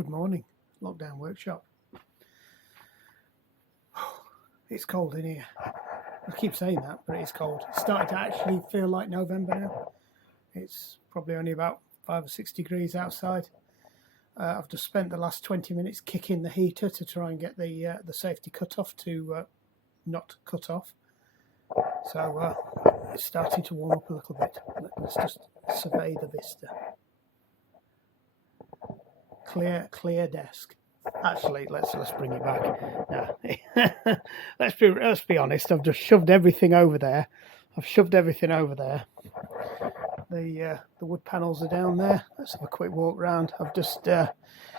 Good morning, lockdown workshop. It's cold in here. I keep saying that, but it's cold. It's starting to actually feel like November now. It's probably only about 5 or 6 degrees outside. I've just spent the last 20 minutes kicking the heater to try and get the safety cutoff to not cut off. So it's starting to warm up a little bit. Let's just survey the vista. Clear desk. Actually, let's bring it back. Now, let's be honest. I've just shoved everything over there. The wood panels are down there. Let's have a quick walk round. I've just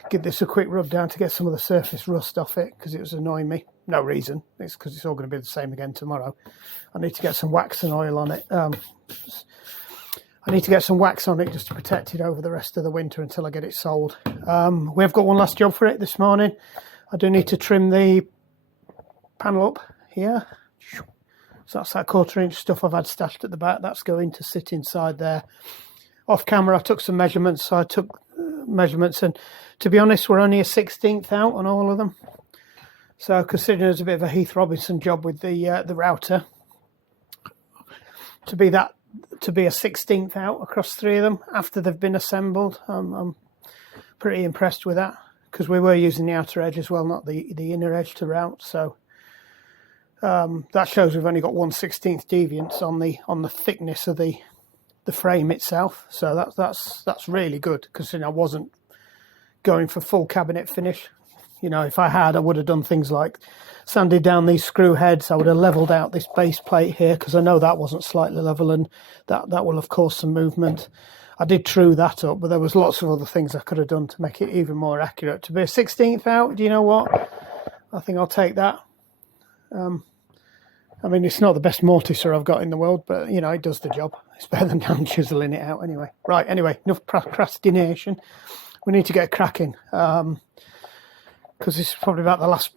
give this a quick rub down to get some of the surface rust off it because it was annoying me. No reason. It's because it's all going to be the same again tomorrow. I need to get some wax and oil on it. I need to get some wax on it just to protect it over the rest of the winter until I get it sold. We've got one last job for it this morning. I do need to trim the panel up here. So that's that 1/4 inch stuff I've had stashed at the back. That's going to sit inside there. Off camera, I took some measurements. So I took measurements, and to be honest, we're only a 1/16 out on all of them. So considering there's a bit of a Heath Robinson job with the router, to be a 1/16 out across 3 of them after they've been assembled, I'm pretty impressed with that, because we were using the outer edge as well, not the inner edge to route. So that shows we've only got 1/16 deviance on the thickness of the frame itself. So that's really good, because I wasn't going for full cabinet finish. You know, if I had, I would have done things like sanded down these screw heads. I would have levelled out this base plate here, because I know that wasn't slightly level, and that will have caused some movement. I did true that up, but there was lots of other things I could have done to make it even more accurate. To be a 1/16 out, do you know what? I think I'll take that. I mean, it's not the best mortiser I've got in the world, but, you know, it does the job. It's better than down chiseling it out anyway. Right, anyway, enough procrastination. We need to get cracking. Because this is probably about the last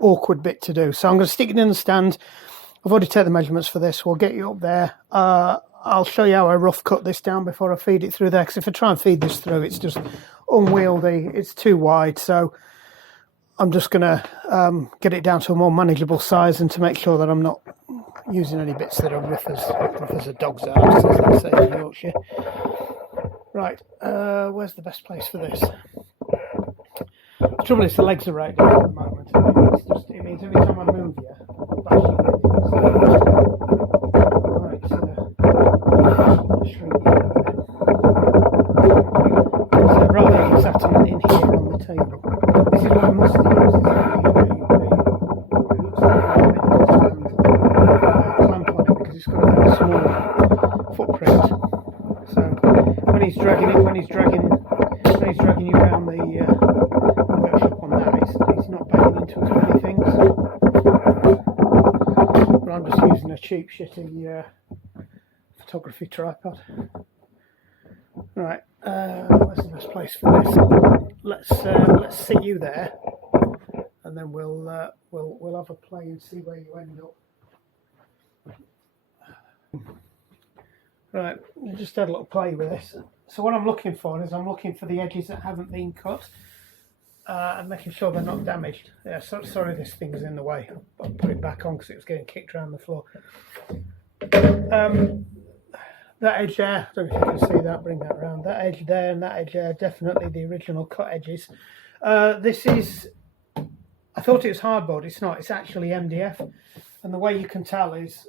awkward bit to do. So I'm going to stick it in the stand. I've already taken the measurements for this. We'll get you up there. I'll show you how I rough cut this down before I feed it through there, because if I try and feed this through, it's just unwieldy. It's too wide. So I'm just going to get it down to a more manageable size, and to make sure that I'm not using any bits that are rough as a dog's ass, as they say in Yorkshire. Right, where's the best place for this? The trouble is the legs are right down at the moment. It means every time I move you, right, shrink it a bit. So rather than sat in here on the table. This is what I must use. It looks like a clamp on it, because it's got a very small footprint. So when he's dragging you around the workshop on that, it's not banging into as many things. But I'm just using a cheap shitty photography tripod. Right, where's the best place for this? Let's sit you there, and then we'll have a play and see where you end up. Right, I just had a little play with this. So what I'm looking for is the edges that haven't been cut, and making sure they're not damaged. Yeah, sorry this thing's in the way. I'll put it back on because it was getting kicked around the floor. That edge there, I don't know if you can see that, bring that around. That edge there and that edge there, definitely the original cut edges. This is, I thought it was hardboard, it's not, it's actually MDF. And the way you can tell is,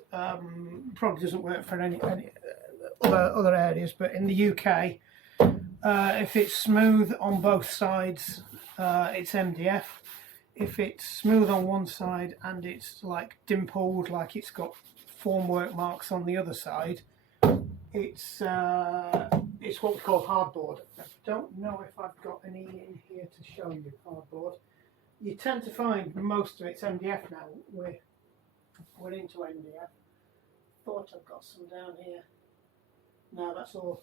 probably doesn't work for any other areas, but in the UK, if it's smooth on both sides, it's MDF. If it's smooth on one side and it's like dimpled, like it's got formwork marks on the other side, it's what we call hardboard. I don't know if I've got any in here to show you hardboard. You tend to find most of it's MDF now. We're into MDF. Thought I've got some down here. No, that's all.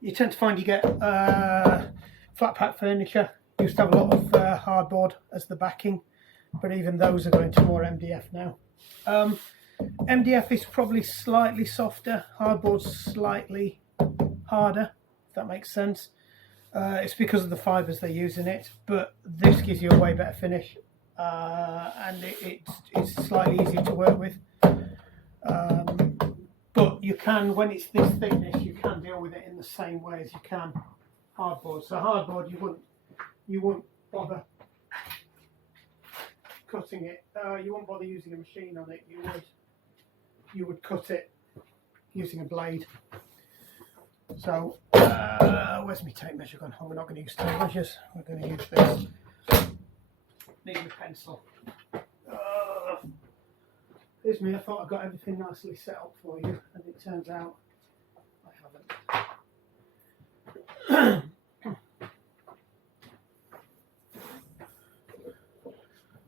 You tend to find you get flat pack furniture. Used to have a lot of hardboard as the backing, but even those are going to more MDF now. MDF is probably slightly softer. Hardboard's slightly harder, if that makes sense. It's because of the fibres they use in it, but this gives you a way better finish, and it's slightly easier to work with. But you can, when it's this thickness, you can deal with it in the same way as you can hardboard. So hardboard, you wouldn't bother cutting it. You wouldn't bother using a machine on it. You would cut it using a blade. So where's my tape measure gone? Oh, we're not going to use tape measures. We're going to use this. Need a pencil. Here's me. I thought I got everything nicely set up for you, and it turns out I haven't.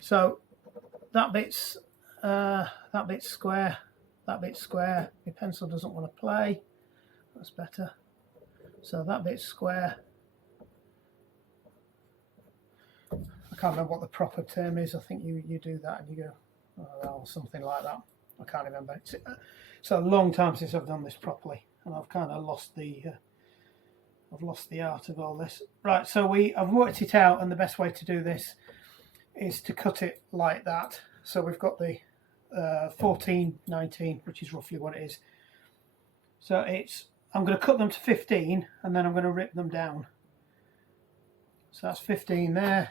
So that bit's square. That bit's square. My pencil doesn't want to play. That's better. So that bit's square. I can't remember what the proper term is. I think you do that and you go, or something like that. I can't remember. It's a long time since I've done this properly, and I've kind of lost the art of all this. Right, so I've worked it out, and the best way to do this is to cut it like that. So we've got the 14, 19, which is roughly what it is. So I'm going to cut them to 15, and then I'm going to rip them down. So that's 15 there.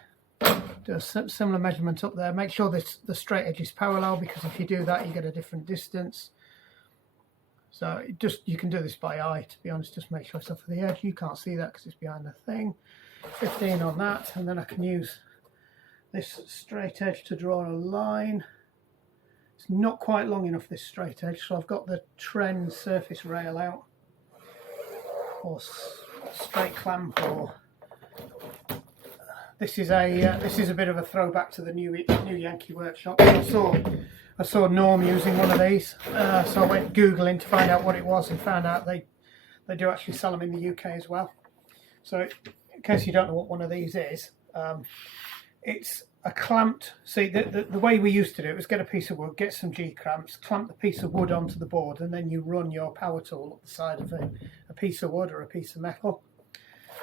Do a similar measurement up there. Make sure that the straight edge is parallel, because if you do that, you get a different distance. So you can do this by eye, to be honest. Just make sure it's off of the edge. You can't see that because it's behind the thing. 15 on that, and then I can use this straight edge to draw a line. It's not quite long enough, this straight edge, so I've got the trend surface rail out, or straight clamp, or this is a bit of a throwback to the new Yankee workshop. I saw Norm using one of these, so I went googling to find out what it was, and found out they do actually sell them in the UK as well. So in case you don't know what one of these is, it's a clamped. See, the way we used to do it was get a piece of wood, get some G-clamps, clamp the piece of wood onto the board, and then you run your power tool up the side of a piece of wood or a piece of metal.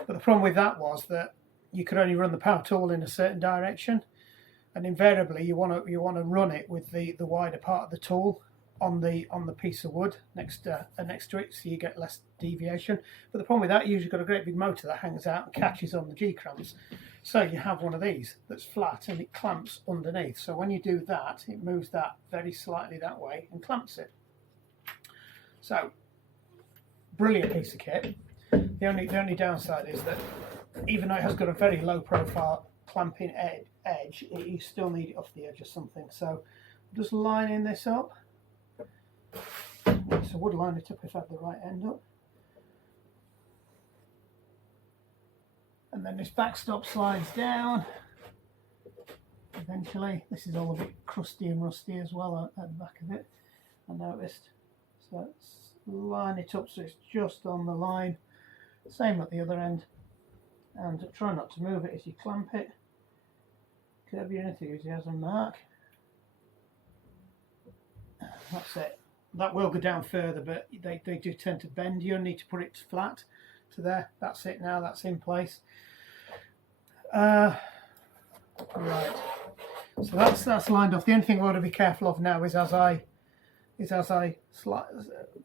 But the problem with that was that you could only run the power tool in a certain direction, and invariably you want to run it with the wider part of the tool on the piece of wood next to it, so you get less deviation. But the problem with that, you usually got a great big motor that hangs out and catches on the G-clamps. So you have one of these that's flat and it clamps underneath. So when you do that, it moves that very slightly that way and clamps it. So brilliant piece of kit. The only downside is that even though it has got a very low profile clamping edge, you still need it off the edge or something. So I'm just lining this up. So I would line it up if I had the right end up. And then this backstop slides down. Eventually, this is all a bit crusty and rusty as well at the back of it, I noticed. So let's line it up so it's just on the line. Same at the other end. And try not to move it as you clamp it. Curb your enthusiasm, Mark. That's it. That will go down further, but they do tend to bend. You need to put it flat to there. That's it now, that's in place. Right. So that's lined off. The only thing I want to be careful of now is as I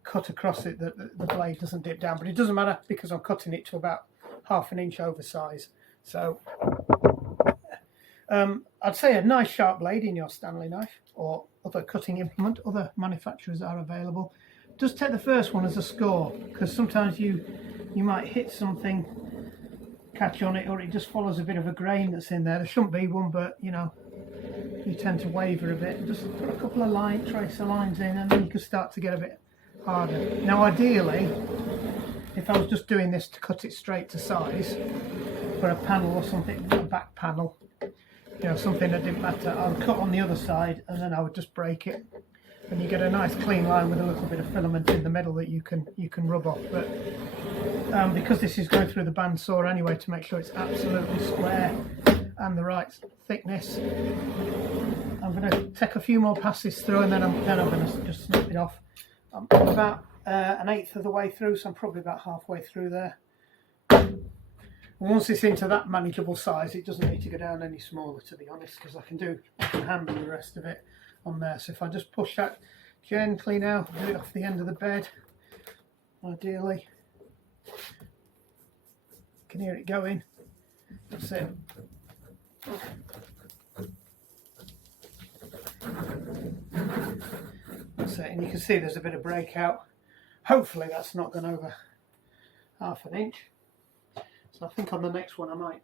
cut across it, the blade doesn't dip down. But it doesn't matter because I'm cutting it to about ½ an inch over size. So I'd say a nice sharp blade in your Stanley knife or other cutting implement. Other manufacturers are available. Just take the first one as a score, because sometimes you might hit something, catch on it, or it just follows a bit of a grain that's in there. There shouldn't be one, but you know, you tend to waver a bit. Just put a couple of tracer lines in, and then you can start to get a bit harder. Now ideally, if I was just doing this to cut it straight to size for a panel or something, a back panel, you know, something that didn't matter, I would cut on the other side and then I would just break it, and you get a nice clean line with a little bit of filament in the middle that you can rub off. But because this is going through the bandsaw anyway, to make sure it's absolutely square and the right thickness, I'm going to take a few more passes through, and then I'm going to just snip it off. I'm about an eighth of the way through, so I'm probably about halfway through there. And once it's into that manageable size, it doesn't need to go down any smaller, to be honest, because I can handle the rest of it on there. So if I just push that gently now, do it off the end of the bed, ideally. You can hear it going. That's it. That's it, and you can see there's a bit of breakout. Hopefully that's not gone over half an inch. So I think on the next one I might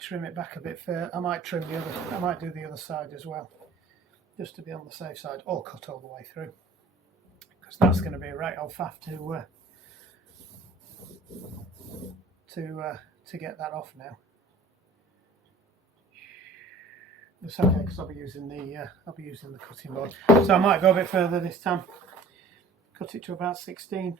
trim it back a bit further. I might do the other side as well, just to be on the safe side, or cut all the way through, because that's going to be a right old faff to get that off now. It's okay because I'll be using the cutting board, so I might go a bit further this time. Cut it to about 16.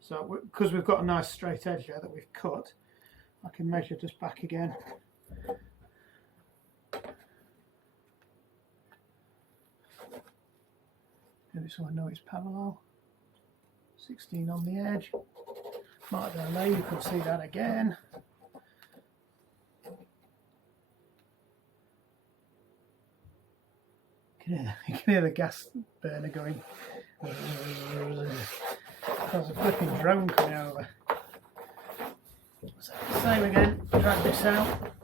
So because we've got a nice straight edge there that we've cut, I can measure just back again. Get it so I know it's parallel. 16 on the edge. Right down there, you can see that again. You can hear the gas burner going. There's a flipping drone coming over. So same again, drag this out.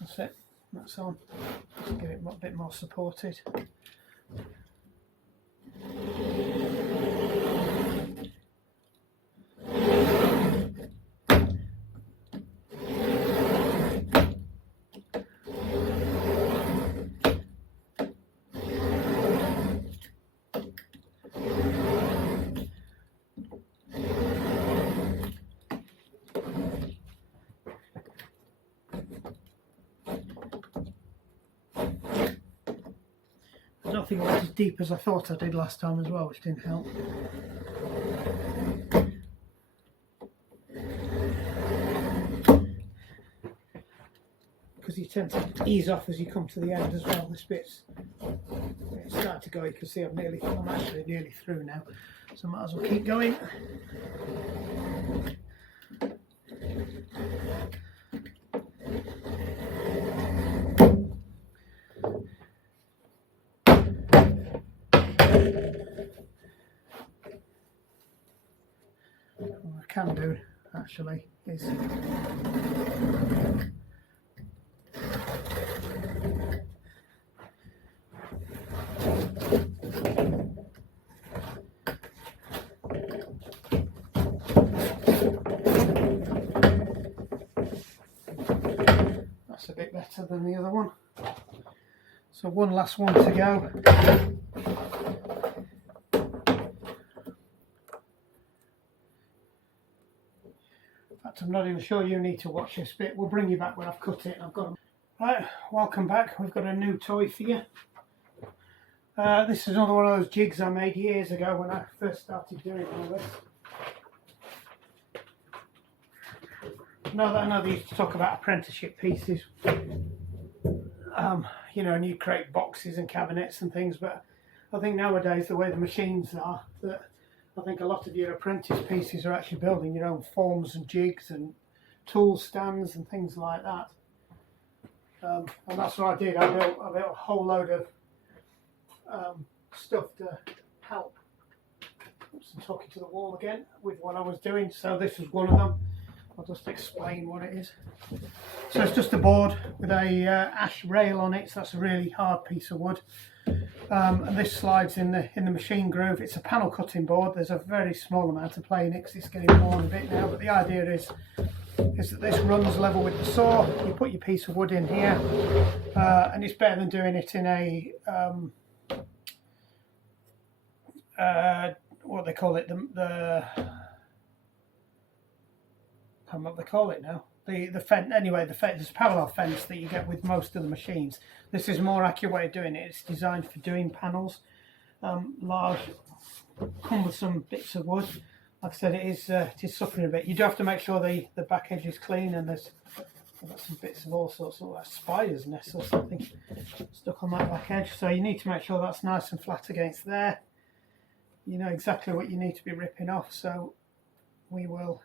That's it, that's on. Just get it a bit more supported. I don't think it went as deep as I thought I did last time as well, which didn't help. Because you tend to ease off as you come to the end as well. This bit's starting to go. You can see I'm actually nearly through now, so I might as well keep going. What I can do actually is that's a bit better than the other one. So one last one to go. In fact, I'm not even sure you need to watch this bit. We'll bring you back when I've cut it. I've got them. Right, welcome back. We've got a new toy for you. This is another one of those jigs I made years ago when I first started doing all this. I know they used to talk about apprenticeship pieces, you know, and you create boxes and cabinets and things, but I think nowadays the way the machines are, that I think a lot of your apprentice pieces are actually building your own forms and jigs and tool stands and things like that. And that's what I did. I built a whole load of stuff to help. Oops, I'm talking to the wall again with what I was doing. So this was one of them. I'll just explain what it is. So it's just a board with a ash rail on it. So that's a really hard piece of wood. And this slides in the machine groove. It's a panel cutting board. There's a very small amount of play in it because it's getting worn a bit now. But the idea is is that this runs level with the saw. You put your piece of wood in here, and it's better than doing it in a what they call it, the I can't remember what they call it now. The fence, anyway, there's a parallel fence that you get with most of the machines. This is a more accurate way of doing it. It's designed for doing panels, large, come with some bits of wood. Like I said, it is suffering a bit. You do have to make sure the back edge is clean, and there's I've got some bits of all sorts of like spider's nests or something stuck on that back edge. So you need to make sure that's nice and flat against there. You know exactly what you need to be ripping off. So we will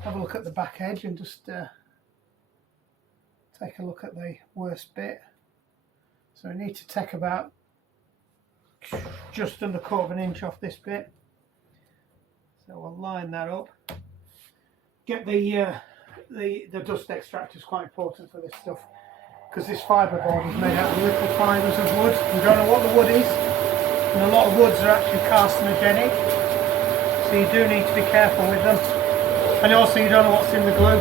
have a look at the back edge and just take a look at the worst bit. So we need to take about just under 1/4 inch off this bit. So we'll line that up. Get the dust extractor is quite important for this stuff, because this fibreboard is made out of little fibres of wood. You don't know what the wood is, and a lot of woods are actually carcinogenic, so you do need to be careful with them. And also you don't know what's in the glue.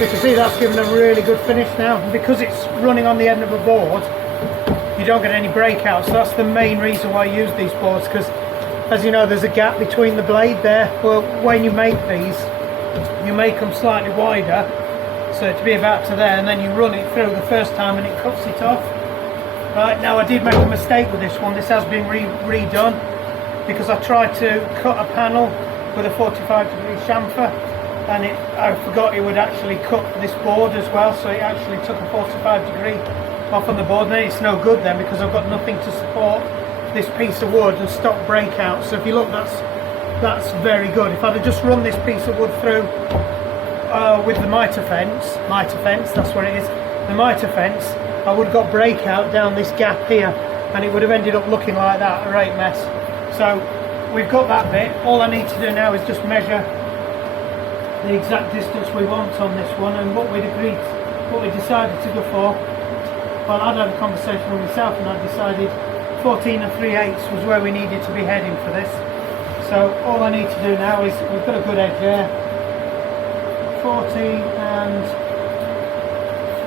You can see that's given a really good finish now, and because it's running on the end of a board, you don't get any breakouts. So that's the main reason why I use these boards, because as you know, there's a gap between the blade there. Well, when you make these, you make them slightly wider, so to be about to there, and then you run it through the first time and it cuts it off. Right, now I did make a mistake with this one. This has been redone, because I tried to cut a panel with a 45-degree chamfer, and I forgot it would actually cut this board as well, so it actually took a 45-degree off on the board. Then it's no good then, because I've got nothing to support this piece of wood and stop breakouts. So if you look, that's very good. If I'd have just run this piece of wood through with the mitre fence, that's what it is, the mitre fence, I would have got breakout down this gap here, and it would have ended up looking like that, a right mess. So we've got that bit. All I need to do now is just measure the exact distance we want on this one, and what we decided to go for. Well, I'd had a conversation with myself, and I decided 14 3/8 was where we needed to be heading for this. So all I need to do now is, we've got a good edge there, 14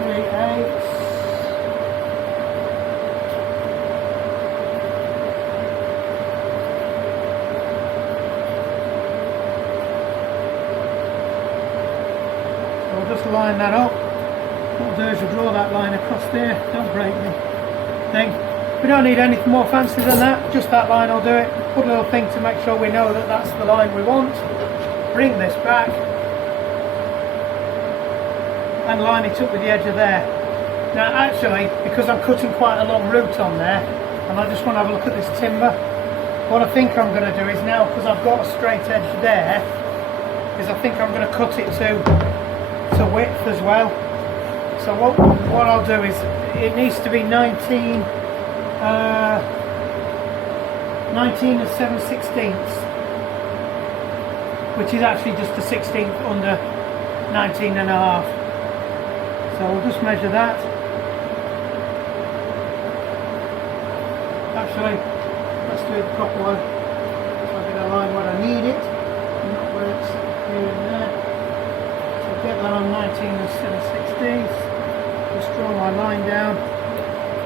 3/8. So we'll just line that up. What we'll do is we'll draw that line across there. Don't break the thing. We don't need anything more fancy than that. Just that line will do it. Put a little thing to make sure we know that that's the line we want. Bring this back and line it up with the edge of there. Now actually, because I'm cutting quite a long route on there, and I just want to have a look at this timber, what I think I'm going to do is, now because I've got a straight edge there, is I think I'm going to cut it to width as well. So what I'll do is, it needs to be 19 7/16, which is actually just a 16th under 19.5. So we'll just measure that. Actually, let's do it the proper way. I'm going to line where I need it, not where it's here and there. So get that on 19 7/16. Just draw my line down.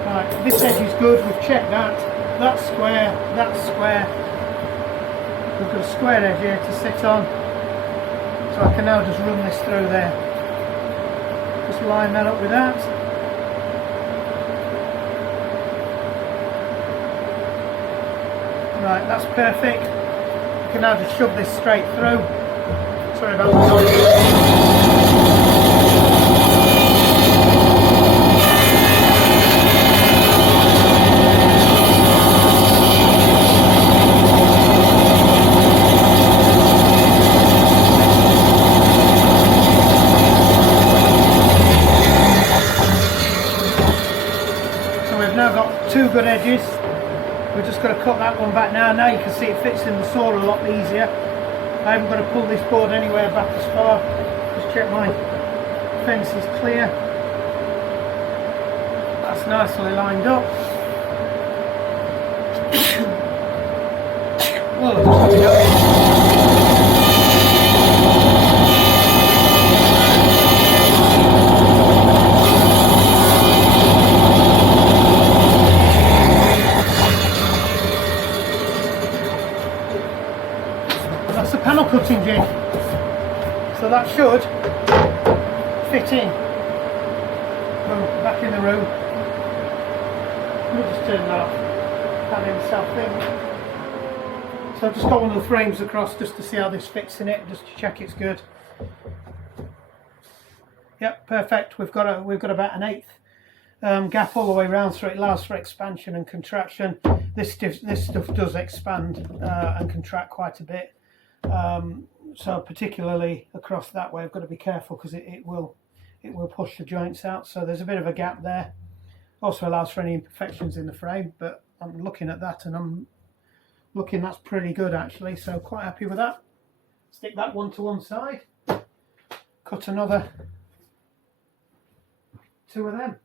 Right, this edge is good, we've checked that. That's square, that's square. We've got a square edge here to sit on. So I can now just run this through there. Just line that up with that. Right, that's perfect. You can now just shove this straight through. Sorry about the noise. Two good edges. We're just got to cut that one back now. Now you can see it fits in the saw a lot easier. I haven't got to pull this board anywhere back as far. Just check my fence is clear. That's nicely lined up. Well, just have it up. That's the panel cutting jig, so that should fit in. Boom, back in the room. Let me just turn that off. That himself thing. So I've just got one of the frames across just to see how this fits in it, just to check it's good. Yep, perfect. We've got about an 1/8 gap all the way around, so it allows for expansion and contraction. This stuff does expand and contract quite a bit. So particularly across that way, I've got to be careful because it will push the joints out. So there's a bit of a gap there. Also allows for any imperfections in the frame, but I'm looking at that and I'm looking that's pretty good actually. So quite happy with that. Stick that one to one side. Cut another 2 of them.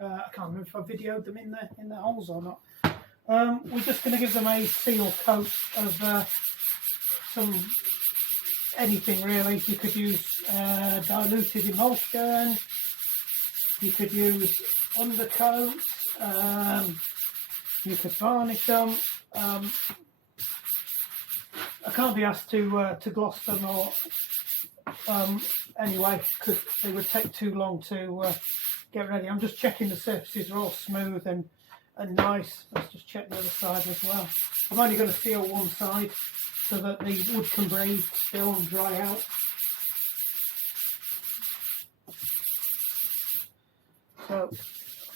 I can't remember if I videoed them in the holes or not. We're just going to give them a seal coat of anything really. You could use diluted emulsion, you could use undercoat, you could varnish them. I can't be asked to gloss them or anyway, because they would take too long to get ready. I'm just checking the surfaces are all smooth and nice. Let's just check the other side as well. I'm only going to seal one side so that the wood can breathe still and dry out. So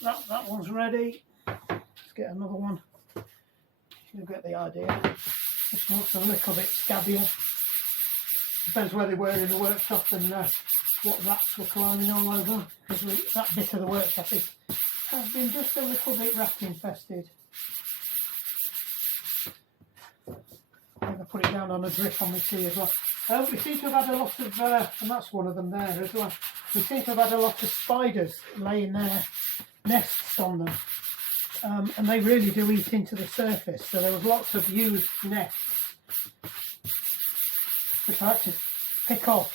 that one's ready. Let's get another one. You'll get the idea. This looks a little bit scabbier. Depends where they were in the workshop and what rats were climbing all over. Because that bit of the workshop has been just a little bit rat infested. I'm going to put it down on a drip on my tea as well. We seem to have had a lot of, and that's one of them there as well. We seem to have had a lot of spiders laying their nests on them. And they really do eat into the surface. So there was lots of used nests which I had to pick off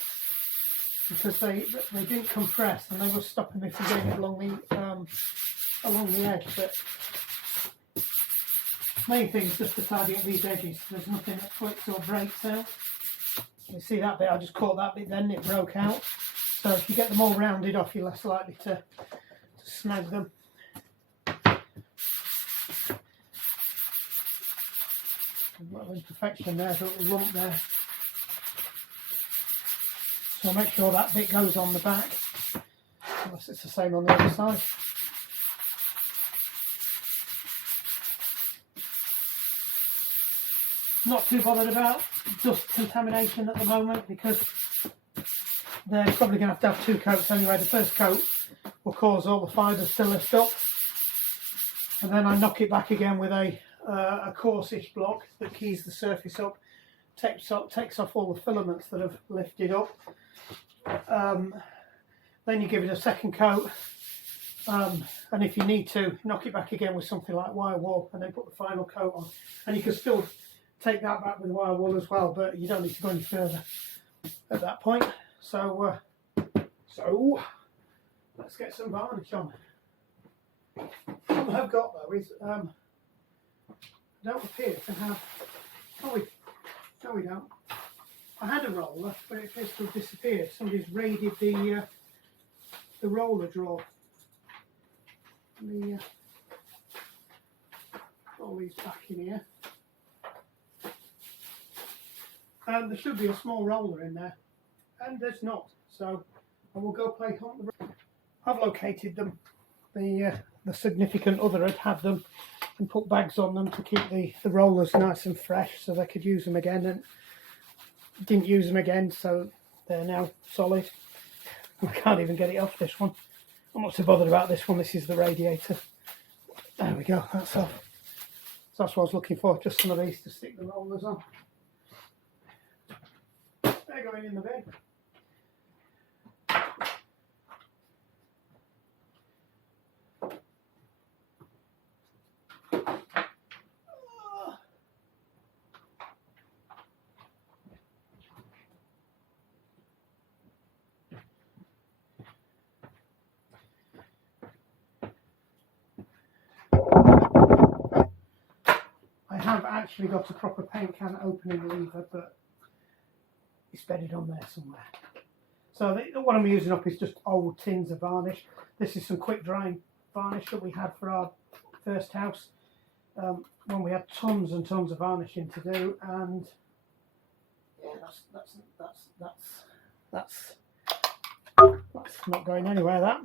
because they didn't compress and they were stopping me from getting it along the edge. But main thing is just to tidy up these edges. There's nothing that flicks or breaks out. You see that bit? I just caught that bit then, it broke out. So if you get them all rounded off, you're less likely to snag them. A little imperfection there, a little lump there. So make sure that bit goes on the back, unless it's the same on the other side. Not too bothered about dust contamination at the moment because they're probably going to have 2 coats anyway. The first coat will cause all the fibres to lift up, and then I knock it back again with a coarse-ish block that keys the surface up, takes off all the filaments that have lifted up. Then you give it a second coat, and if you need to, knock it back again with something like wire wool, and then put the final coat on. And you can still take that back with wire wool as well, but you don't need to go any further at that point. So let's get some varnish on. What I've got though is don't appear to have. No, we don't. I had a roller, but it appears to have disappeared. Somebody's raided the roller drawer. Let me roll these back in here. And there should be a small roller in there, and there's not. So I will go play hunt the roller. I've located them. The significant other had them and put bags on them to keep the rollers nice and fresh so they could use them again, and didn't use them again, so they're now solid. I can't even get it off this one. I'm not so bothered about this one. This is the radiator. There we go, that's off. So that's what I was looking for, just some of these to stick the rollers on. They're going in the bin. I have actually got a proper paint can opening lever, but it's bedded on there somewhere. So what I'm using up is just old tins of varnish. This is some quick drying varnish that we had for our first house when we had tons and tons of varnishing to do, and yeah, that's not going anywhere. That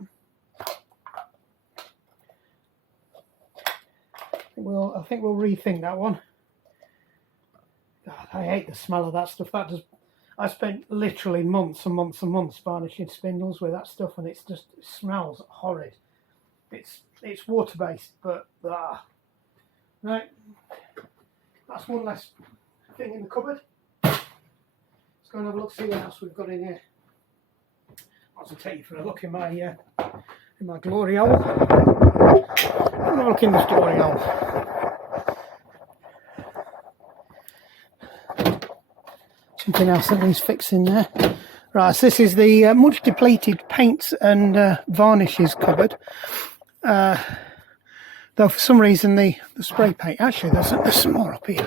I think we'll rethink that one. God, I hate the smell of that stuff. I spent literally months and months and months varnishing spindles with that stuff, and it smells horrid. It's water based, but right. That's one less thing in the cupboard. Let's go and have a look, see what else we've got in here. I'll take you for a look in In my glory hole. I'm not looking in this glory hole. Something else that needs fixing there. Right, so this is the much depleted paints and varnishes cupboard. Though for some reason the spray paint, actually there's some more up here.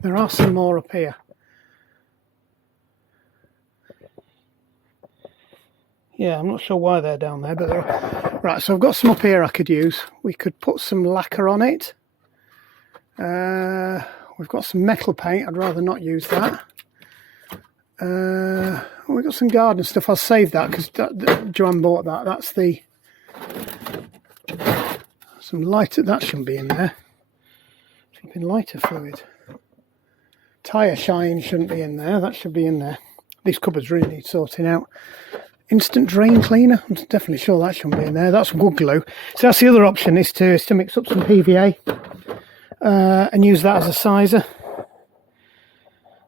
There are some more up here. Yeah, I'm not sure why they're down there, but they're... Right, so I've got some up here I could use. We could put some lacquer on it. We've got some metal paint, I'd rather not use that. We've got some garden stuff, I'll save that because Joanne bought that. That's the... Some lighter, that shouldn't be in there. Something lighter fluid. Tyre shine shouldn't be in there, that should be in there. These cupboards really need sorting out. Instant drain cleaner, I'm definitely sure that shouldn't be in there. That's wood glue. So that's the other option, is to mix up some PVA and use that as a sizer.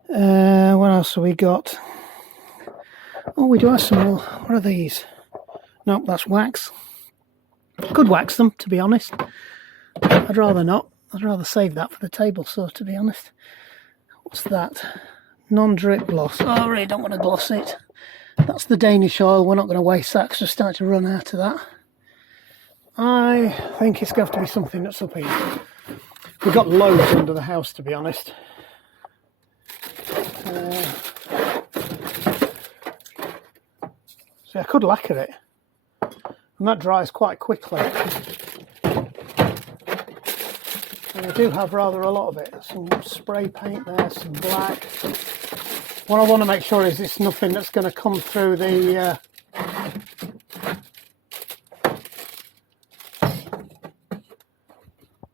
What else have we got? Oh, we do have some more. What are these? Nope, that's wax. Could wax them, to be honest. I'd rather not. I'd rather save that for the table saw, to be honest. What's that? Non-drip gloss. Oh, I really don't want to gloss it. That's the Danish oil. We're not going to waste that because we're starting to run out of that. I think it's going to have to be something that's up here. We've got loads under the house, to be honest. So I could lacquer it. And that dries quite quickly. And I do have rather a lot of it. Some spray paint there, some black. What I want to make sure is it's nothing that's going to come through the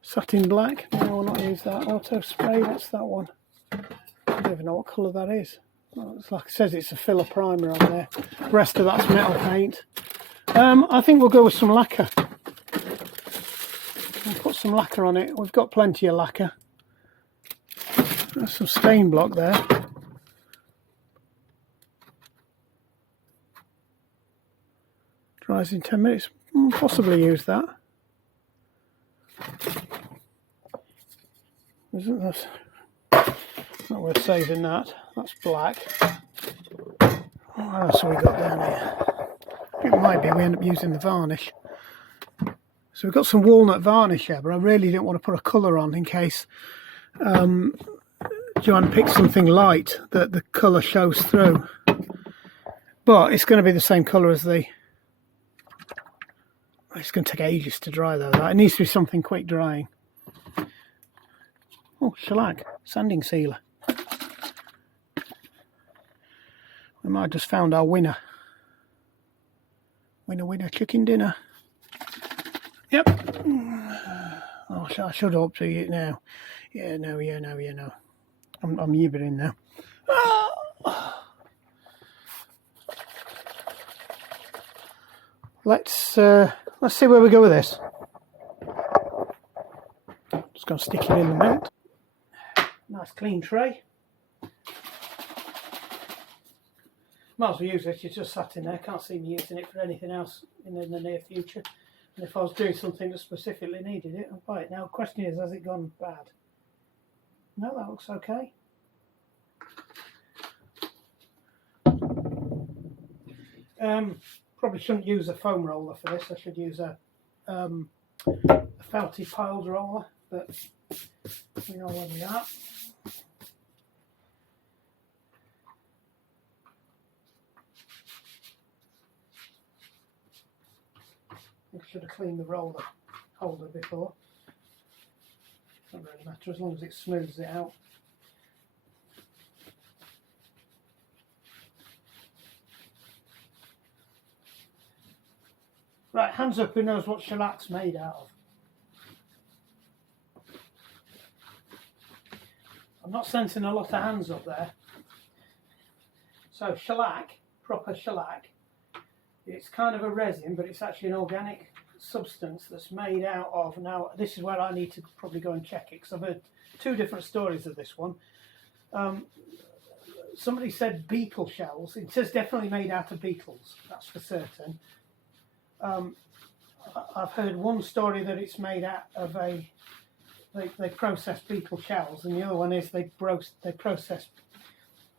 satin black. No, I will not use that. Auto spray, what's that one? I don't even know what colour that is. Oh, it's like it says it's a filler primer on there. The rest of that's metal paint. I think we'll go with some lacquer. We'll put some lacquer on it. We've got plenty of lacquer. There's some stain block there. Dries in 10 minutes. Possibly use that. Isn't this? Not worth saving that. That's black. What else have we got down here? It might be we end up using the varnish. So we've got some walnut varnish here, but I really didn't want to put a colour on in case Joanne picks something light that the colour shows through. But it's going to be the same colour as the... It's going to take ages to dry though. It needs to be something quick drying. Oh, shellac, sanding sealer. We might have just found our winner. Winner, chicken dinner. Yep. Oh, I should hope to eat it now. Yeah, no. I'm yibbering now. Let's see where we go with this. Just going to stick it in the mount. Nice clean tray. Might as well use it. It's just sat in there. Can't see me using it for anything else in the near future. And if I was doing something that specifically needed it, I'd buy it. Now, the question is, has it gone bad? No, that looks okay. Probably shouldn't use a foam roller for this. I should use a felty piled roller, but we know where we are. I should have cleaned the roller holder before. Doesn't really matter as long as it smooths it out. Right, hands up who knows what shellac's made out of. I'm not sensing a lot of hands up there. So shellac, proper shellac, it's kind of a resin, but it's actually an organic substance that's made out of, now this is where I need to probably go and check it because I've heard two different stories of this one. Somebody said beetle shells. It says definitely made out of beetles, that's for certain. I've heard one story that it's made out of they process beetle shells, and the other one is they process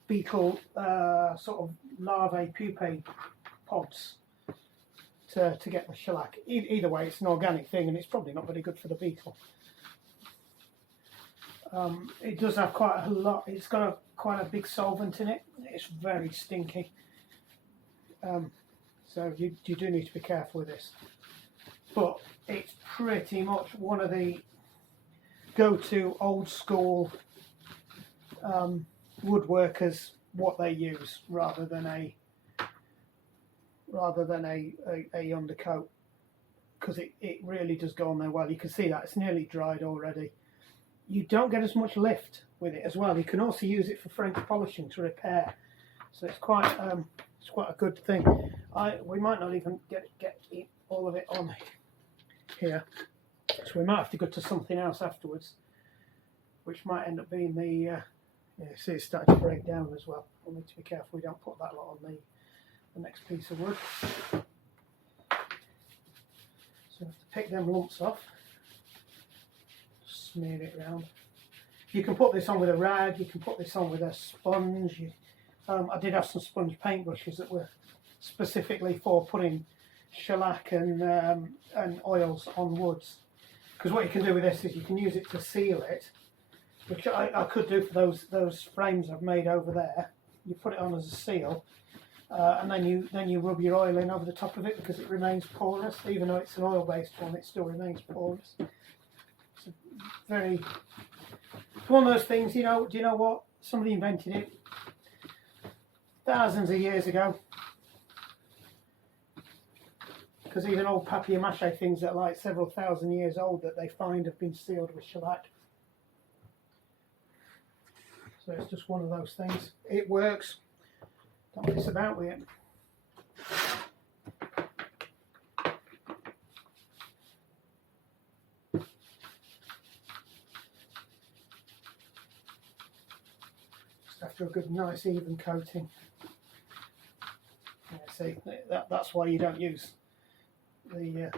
beetle sort of larvae pupae pods to get the shellac. Either way, it's an organic thing, and it's probably not very good for the beetle. It does have quite a lot. It's got quite a big solvent in it. It's very stinky. So you do need to be careful with this. But it's pretty much one of the go-to old school woodworkers, what they use, rather than a undercoat, because it really does go on there well. You can see that it's nearly dried already. You don't get as much lift with it as well. You can also use it for French polishing to repair, so it's quite a good thing. We might not even get all of it on here, so we might have to go to something else afterwards, which might end up being the yeah, see, it's starting to break down as well. We'll need to be careful we don't put that lot on the next piece of wood. So I have to pick them lumps off, smear it round. You can put this on with a rag, you can put this on with a sponge. I did have some sponge paintbrushes that were specifically for putting shellac and oils on woods, because what you can do with this is you can use it to seal it, which I could do for those frames I've made over there. You put it on as a seal, and then you rub your oil in over the top of it, because it remains porous. Even though it's an oil-based one, it still remains porous. It's one of those things, you know. Do you know what? Somebody invented it thousands of years ago, because even old papier-mâché things that are like several thousand years old that they find have been sealed with shellac. So it's just one of those things. It works. Don't mess about with it. Just after a good, nice, even coating. Yeah, see, that's why you don't use the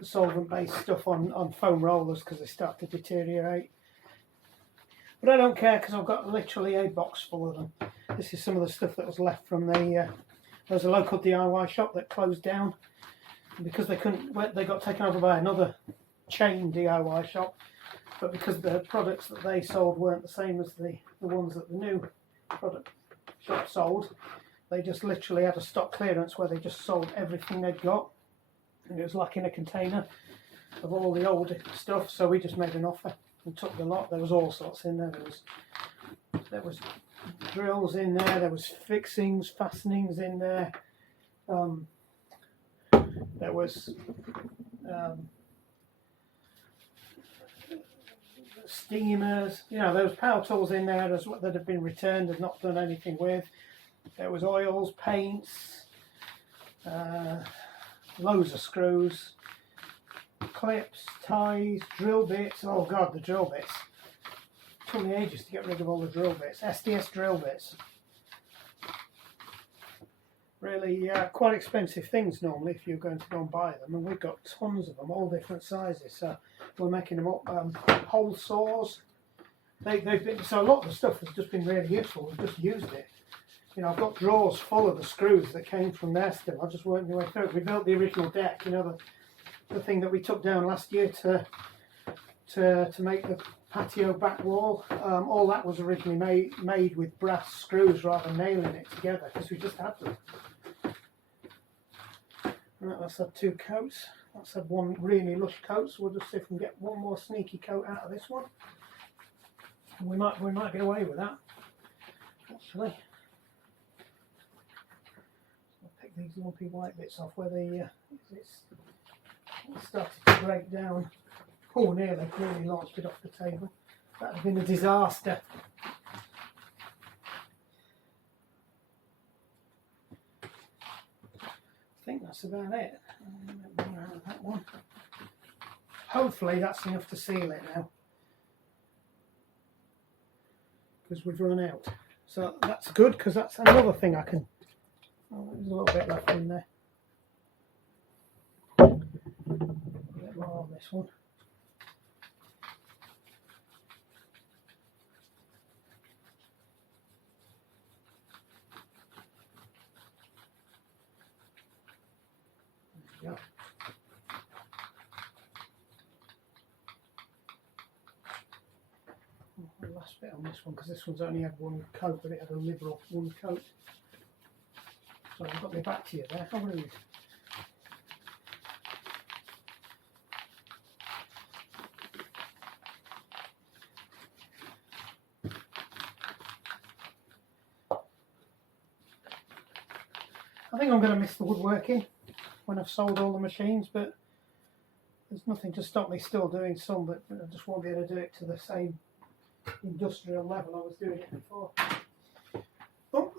solvent-based stuff on foam rollers, because they start to deteriorate. But I don't care, because I've got literally a box full of them. This is some of the stuff that was left from there was a local DIY shop that closed down, and because they got taken over by another chain DIY shop. But because the products that they sold weren't the same as the ones that the new product shop sold, they just literally had a stock clearance where they just sold everything they'd got, and it was like in a container of all the old stuff. So we just made an offer and took the lot. There was all sorts in there. There was drills in there. There was fixings, fastenings in there. There was steamers. You know, there was power tools in there that had been returned and not done anything with. There was oils, paints, loads of screws, clips, ties, drill bits. Oh god, the drill bits. It took me ages to get rid of all the drill bits. SDS drill bits. Really quite expensive things normally if you're going to go and buy them, and we've got tons of them, all different sizes. So we're making them up. Hole saws. They've been, so a lot of the stuff has just been really useful. We've just used it. You know, I've got drawers full of the screws that came from there still. I just worked my way through it. We built the original deck, you know, the thing that we took down last year to make the patio back wall. All that was originally made with brass screws rather than nailing it together, because we just had them. Right, that's had 2 coats. That's had one really lush coat, so we'll just see if we can get one more sneaky coat out of this one. We might get away with that, actually. These lumpy white bits off where it's started to break down. Oh, nearly launched it off the table. That would have been a disaster. I think that's about it. That one. Hopefully that's enough to seal it now, because we've run out. So that's good, because that's another thing I can. Oh, there's a little bit left in there. this one. There we go. The last bit on this one, because this one's only had one coat, but it had a liberal one coat. So I've got my back to you there. How rude. I think I'm going to miss the woodworking when I've sold all the machines, but there's nothing to stop me still doing some, but I just won't be able to do it to the same industrial level I was doing it before. Oh,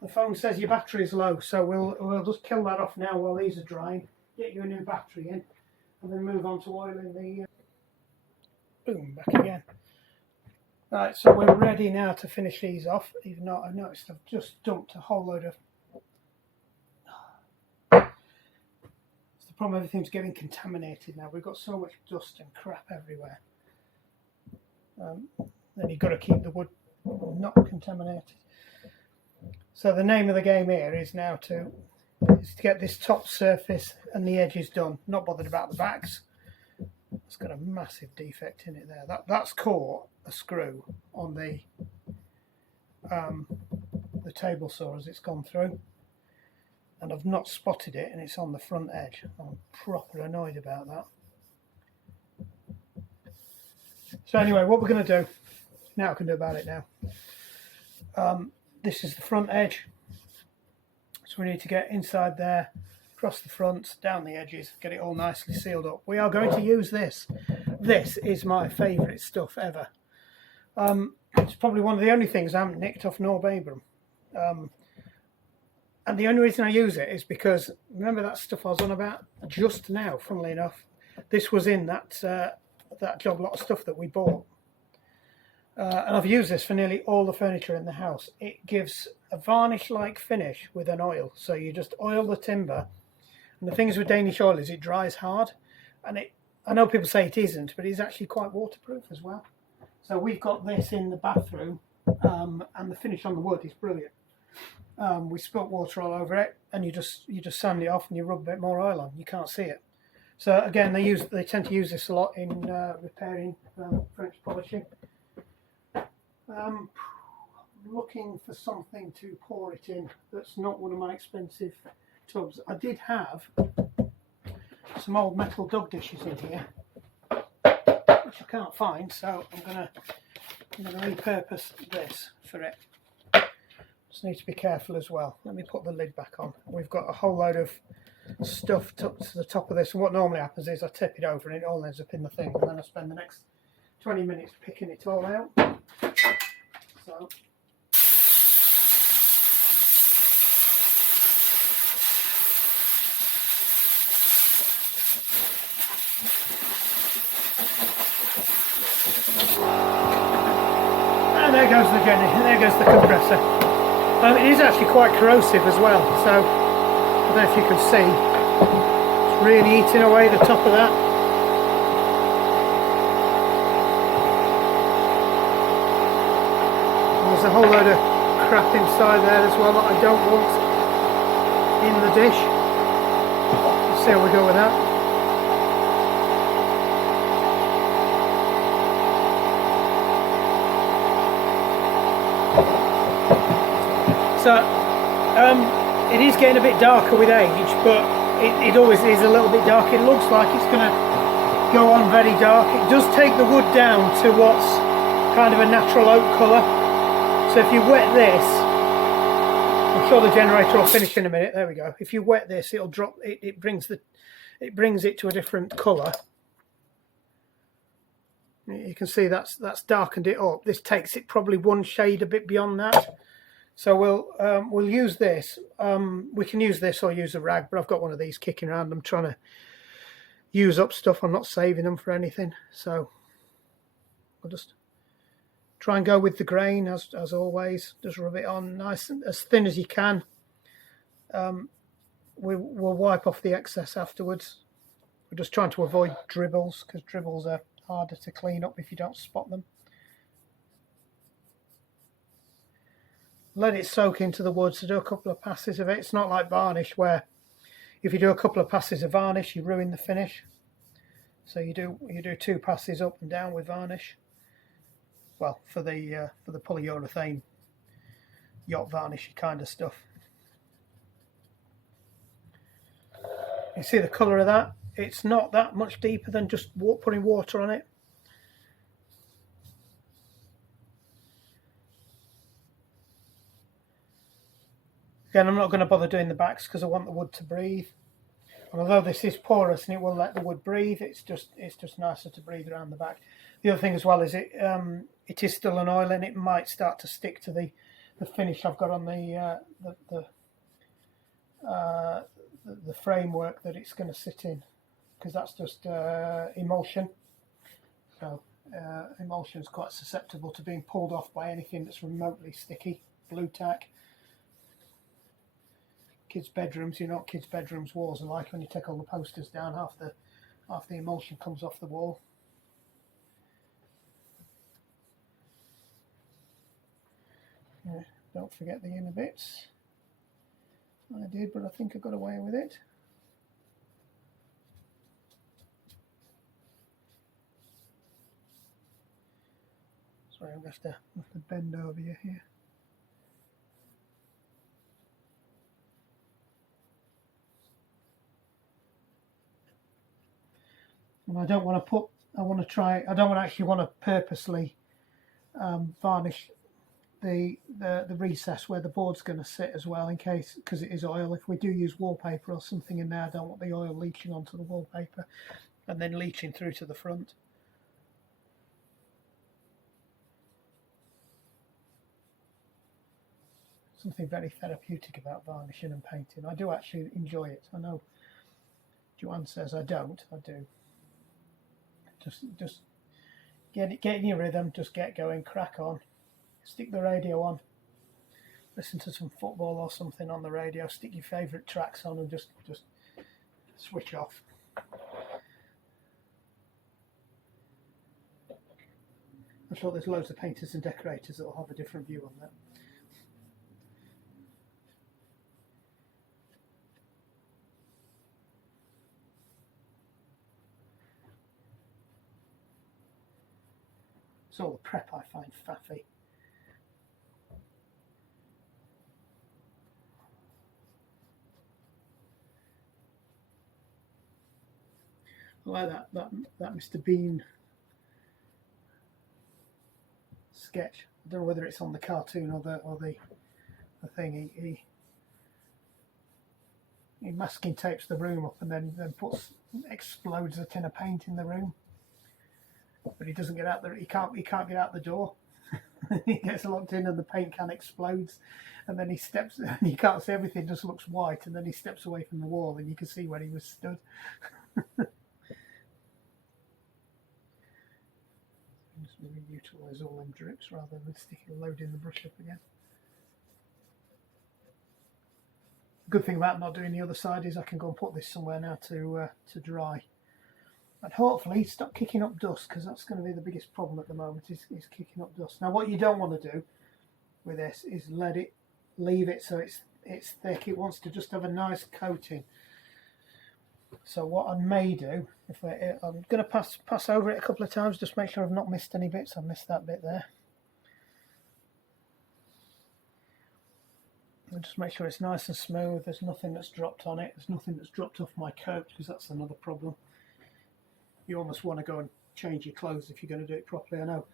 the phone says your battery is low, so we'll just kill that off now while these are drying, get you a new battery in, and then move on to oiling the boom, back again. Right, so we're ready now to finish these off, even though I noticed I've just dumped a whole load of... It's the problem, everything's getting contaminated now. We've got so much dust and crap everywhere. Then you've got to keep the wood not contaminated. So the name of the game here is now to get this top surface and the edges done. Not bothered about the backs. It's got a massive defect in it there. That's caught a screw on the table saw as it's gone through, and I've not spotted it, and it's on the front edge. I'm proper annoyed about that. So anyway, what we're going to do now, I can do about it now. This is the front edge, so we need to get inside there, across the front, down the edges, get it all nicely sealed up. We are going to use this. This is my favourite stuff ever. It's probably one of the only things I haven't nicked off Norb Abram. And the only reason I use it is because, remember that stuff I was on about just now, funnily enough? This was in that job lot of stuff that we bought. And I've used this for nearly all the furniture in the house. It gives a varnish-like finish with an oil. So you just oil the timber. And the thing is with Danish oil is it dries hard. And I know people say it isn't, but it's actually quite waterproof as well. So we've got this in the bathroom, and the finish on the wood is brilliant. We spilt water all over it, and you just sand it off and you rub a bit more oil on. You can't see it. So again, they tend to use this a lot in repairing French polishing. Looking for something to pour it in that's not one of my expensive tubs. I did have some old metal dog dishes in here, which I can't find, so I'm gonna repurpose this for it. Just need to be careful as well. Let me put the lid back on. We've got a whole load of stuff tucked to the top of this, and what normally happens is I tip it over and it all ends up in the thing, and then I spend the next 20 minutes picking it all out. So and there goes the Jenny, there goes the compressor. It is actually quite corrosive as well, so I don't know if you can see, it's really eating away the top of that. And there's a whole load of crap inside there as well that I don't want in the dish. Let's see how we go with that. So it is getting a bit darker with age, but it always is a little bit dark. It looks like it's going to go on very dark. It does take the wood down to what's kind of a natural oak colour. So if you wet this, I'm sure the generator will finish in a minute. There we go. If you wet this, it'll drop. It brings it to a different colour. You can see that's darkened it up. This takes it probably one shade a bit beyond that. So we'll use this. We can use this or use a rag, but I've got one of these kicking around. I'm trying to use up stuff. I'm not saving them for anything. So I'll just try and go with the grain as always. Just rub it on nice and as thin as you can. We'll wipe off the excess afterwards. We're just trying to avoid dribbles, because dribbles are harder to clean up if you don't spot them. Let it soak into the wood, so do a couple of passes of it. It's not like varnish, where if you do a couple of passes of varnish, you ruin the finish. So you do 2 passes up and down with varnish. Well, for the polyurethane yacht varnish kind of stuff. You see the colour of that? It's not that much deeper than just putting water on it. Again, I'm not going to bother doing the backs because I want the wood to breathe. And although this is porous and it will let the wood breathe, it's just nicer to breathe around the back. The other thing as well is it is still an oil, and it might start to stick to the finish I've got on the framework that it's going to sit in, because that's just emulsion. So emulsion is quite susceptible to being pulled off by anything that's remotely sticky. Blue tack. Kids' bedrooms, you know what kids' bedrooms walls are like. When you take all the posters down, half the emulsion comes off the wall. Yeah, don't forget the inner bits. I did, but I think I got away with it. Sorry, I'm going to have to bend over you here. And I don't want to I don't actually want to purposely varnish the recess where the board's going to sit as well, in case, because it is oil. If we do use wallpaper or something in there, I don't want the oil leaching onto the wallpaper and then leaching through to the front. Something very therapeutic about varnishing and painting. I do actually enjoy it. I know Joanne says I don't. I do. Just get in your rhythm. Just get going. Crack on. Stick the radio on. Listen to some football or something on the radio. Stick your favourite tracks on and just switch off. I'm sure there's loads of painters and decorators that will have a different view on that. It's all the prep I find faffy. I like that Mr. Bean sketch. I don't know whether it's on the cartoon or the thing. He masking tapes the room up and then explodes a tin of paint in the room. But he doesn't get out there. He can't get out the door. He gets locked in and the paint can explodes, and then he steps and you can't see everything, just looks white, and then he steps away from the wall and you can see where he was stood. Just maybe utilise all them drips rather than loading the brush up again. The good thing about not doing the other side is I can go and put this somewhere now to dry. And hopefully stop kicking up dust, because that's going to be the biggest problem at the moment, is kicking up dust. Now what you don't want to do with this is leave it so it's thick. It wants to just have a nice coating. So what I may do, I'm going to pass over it a couple of times, just make sure I've not missed any bits. I've missed that bit there. And just make sure it's nice and smooth. There's nothing that's dropped on it. There's nothing that's dropped off my coat, because that's another problem. You almost want to go and change your clothes if you're going to do it properly. I know,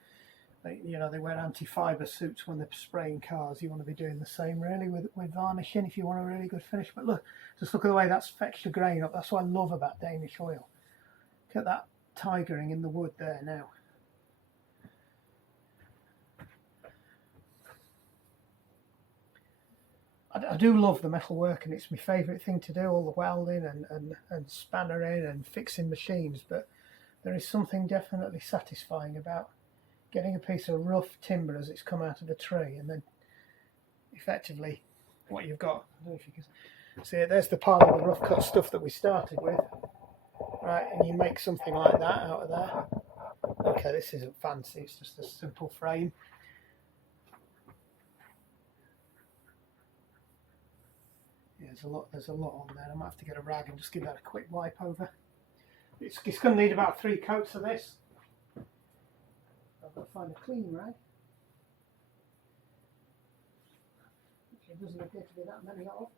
they wear anti-fibre suits when they're spraying cars. You want to be doing the same really with varnishing if you want a really good finish. But look, just look at the way that's fetched the grain up. That's what I love about Danish oil. Look at that tigering in the wood there now. I do love the metal work, and it's my favourite thing to do, all the welding and spannering and fixing machines, but there is something definitely satisfying about getting a piece of rough timber as it's come out of a tree, and then effectively what you've got, I don't know if you can see it, there's the pile of the rough cut stuff that we started with. Right, and you make something like that out of there. Okay, this isn't fancy, it's just a simple frame. Yeah, there's a lot on there. I might have to get a rag and just give that a quick wipe over. It's going to need about 3 coats of this. I've got to find a clean rag. Which there doesn't appear to be that many of.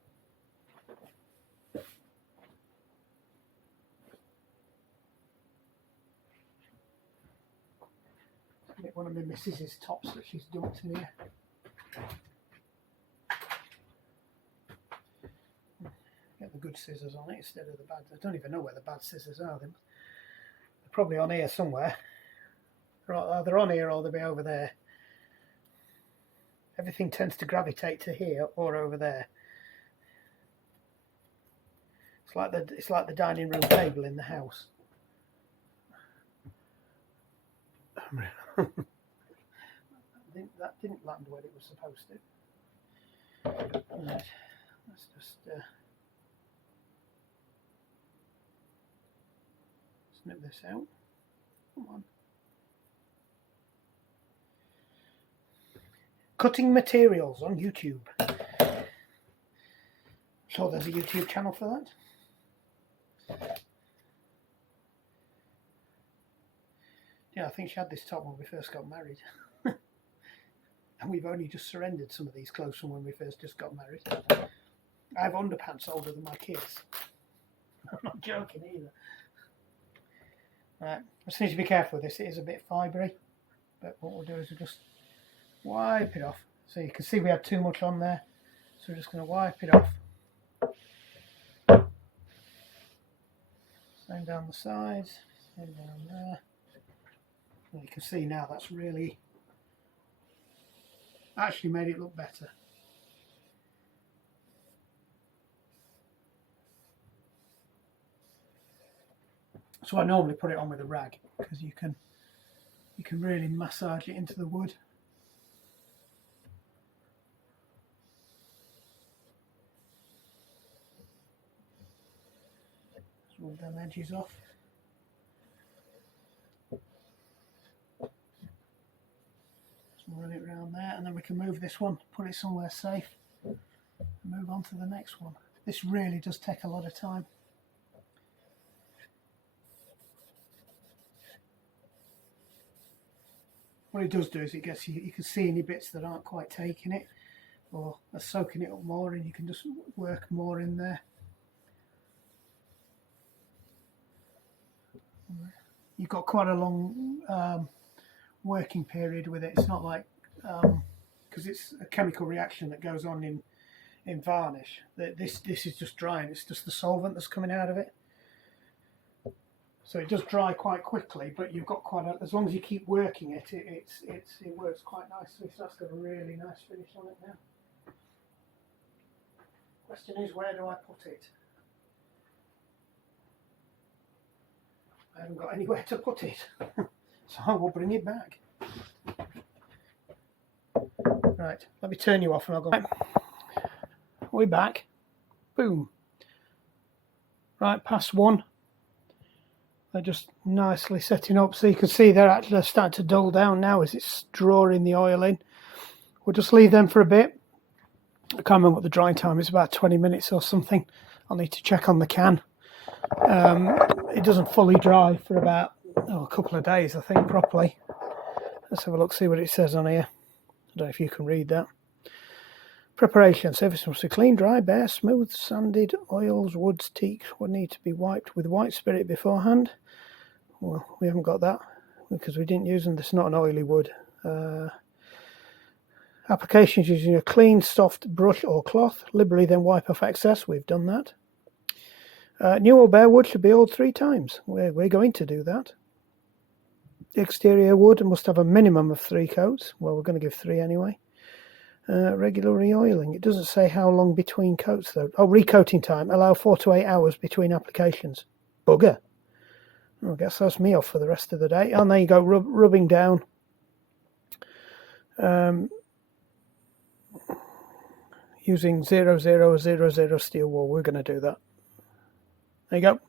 One of my missus's tops that she's dumped in here. Get the good scissors on it instead of the bad. I don't even know where the bad scissors are. They're probably on here somewhere. They're on here or they'll be over there. Everything tends to gravitate to here or over there. It's like the dining room table in the house. That didn't land where it was supposed to. Right, let's just snip this out. Come on. Cutting materials on YouTube. So there's a YouTube channel for that. Yeah, I think she had this top when we first got married. And we've only just surrendered some of these clothes from when we first just got married. I have underpants older than my kids. I'm not joking either. Right, I just need to be careful with this. It is a bit fibrous, but what we'll do is we'll just wipe it off. So you can see we had too much on there, so we're just going to wipe it off. Same down the sides, same down there. And you can see now that's really actually made it look better. So I normally put it on with a rag because you can really massage it into the wood. Just rub them edges off. Run it around there, and then we can move this one, put it somewhere safe, and move on to the next one. This really does take a lot of time. What it does do is it gets you can see any bits that aren't quite taking it or are soaking it up more, and you can just work more in there. You've got quite a long working period with it. It's not like because it's a chemical reaction that goes on in varnish. This is just drying. It's just the solvent that's coming out of it. So it does dry quite quickly, but you've got as long as you keep working it, it works quite nicely. So that's got a really nice finish on it now. Question is, where do I put it? I haven't got anywhere to put it. So I will bring it back. Right, let me turn you off and I'll go. Right. We're back. Boom. Right, past one. They're just nicely setting up. So you can see they're actually starting to dull down now as it's drawing the oil in. We'll just leave them for a bit. I can't remember what the drying time is, about 20 minutes or something. I'll need to check on the can. It doesn't fully dry for about a couple of days, I think, properly. Let's have a look, see what it says on here. I don't know if you can read that. Preparation. Surface must be clean, dry, bare, smooth, sanded. Oils, woods, teaks would need to be wiped with white spirit beforehand. Well, we haven't got that because we didn't use them. This is not an oily wood. Applications using a clean, soft brush or cloth. Liberally then wipe off excess. We've done that. New or bare wood should be oiled 3 times. We're going to do that. The exterior wood must have a minimum of 3 coats. Well, we're going to give 3 anyway. Regular re-oiling. It doesn't say how long between coats though. Oh, recoating time. Allow 4 to 8 hours between applications. Bugger. I guess that's me off for the rest of the day. And there you go, rubbing down. Using 0000 steel wool. We're going to do that. There you go.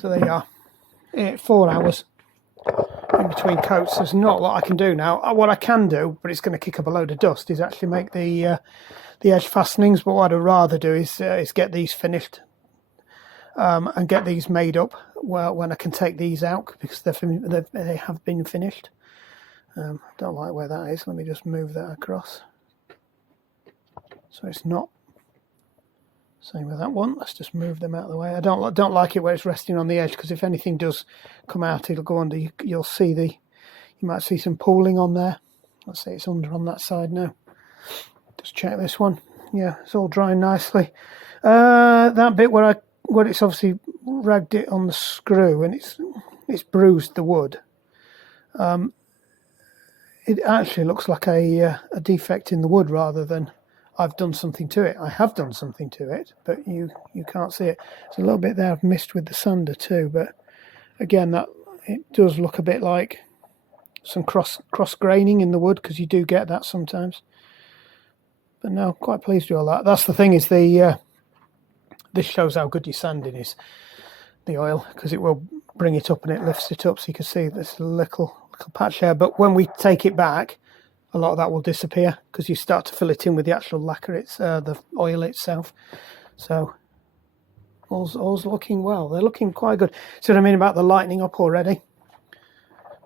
So there you are. 4 hours in between coats. There's not a lot I can do now. What I can do, but it's going to kick up a load of dust, is actually make the edge fastenings. But what I'd rather do is get these finished and get these made up. Well, when I can take these out because they have been finished. Don't like where that is. Let me just move that across. So it's not. Same with that one. Let's just move them out of the way. I don't like it where it's resting on the edge, because if anything does come out, it'll go under. You'll see you might see some pooling on there. Let's say it's under on that side now. Just check this one. Yeah, it's all drying nicely. That bit where it's obviously ragged it on the screw and it's bruised the wood. It actually looks like a defect in the wood rather than I've done something to it. I have done something to it, but you can't see it. There's a little bit there I've missed with the sander too, but again, that it does look a bit like some cross graining in the wood, because you do get that sometimes. But no, quite pleased with all that. That's the thing, is this shows how good your sanding is, the oil, because it will bring it up and it lifts it up, so you can see this little patch there. But when we take it back, a lot of that will disappear because you start to fill it in with the actual lacquer, it's the oil itself. So all's looking well. They're looking quite good. See what I mean about the lightening up already?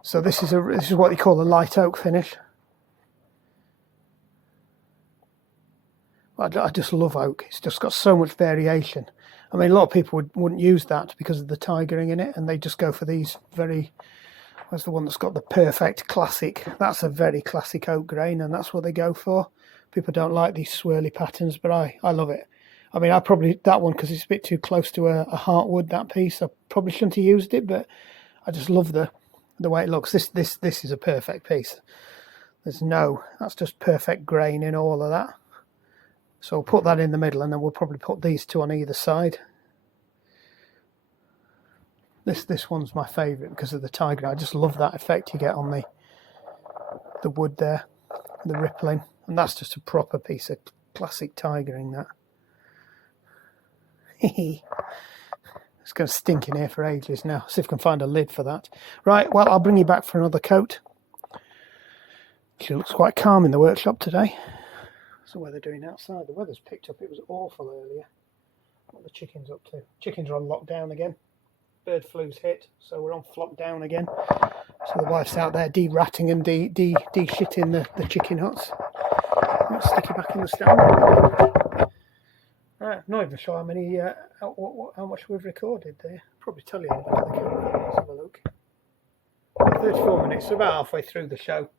So this is what they call a light oak finish. I just love oak. It's just got so much variation. I mean, a lot of people wouldn't use that because of the tigering in it, and they just go for these very. That's the one that's got the perfect classic. That's a very classic oak grain, and that's what they go for. People don't like these swirly patterns, but I love it. I mean, that one, because it's a bit too close to a heartwood, that piece, I probably shouldn't have used it, but I just love the way it looks. This is a perfect piece. That's just perfect grain in all of that. So we'll put that in the middle, and then we'll probably put these two on either side. This one's my favourite because of the tiger. I just love that effect you get on the wood there, the rippling, and that's just a proper piece of classic tigering. That it's going to stink in here for ages now. See if I can find a lid for that. Right, well, I'll bring you back for another coat. She looks quite calm in the workshop today. That's the weather doing outside. The weather's picked up. It was awful earlier. What are the chickens up to? Chickens are on lockdown again. Bird flu's hit, so we're on flock down again. So the wife's out there de-ratting and de-shitting the chicken huts. Let's stick it back in the stand. Right, I'm not even sure how many, how much we've recorded there. Probably tell you in the back of the camera. Let's have a look. 34 minutes, so about halfway through the show.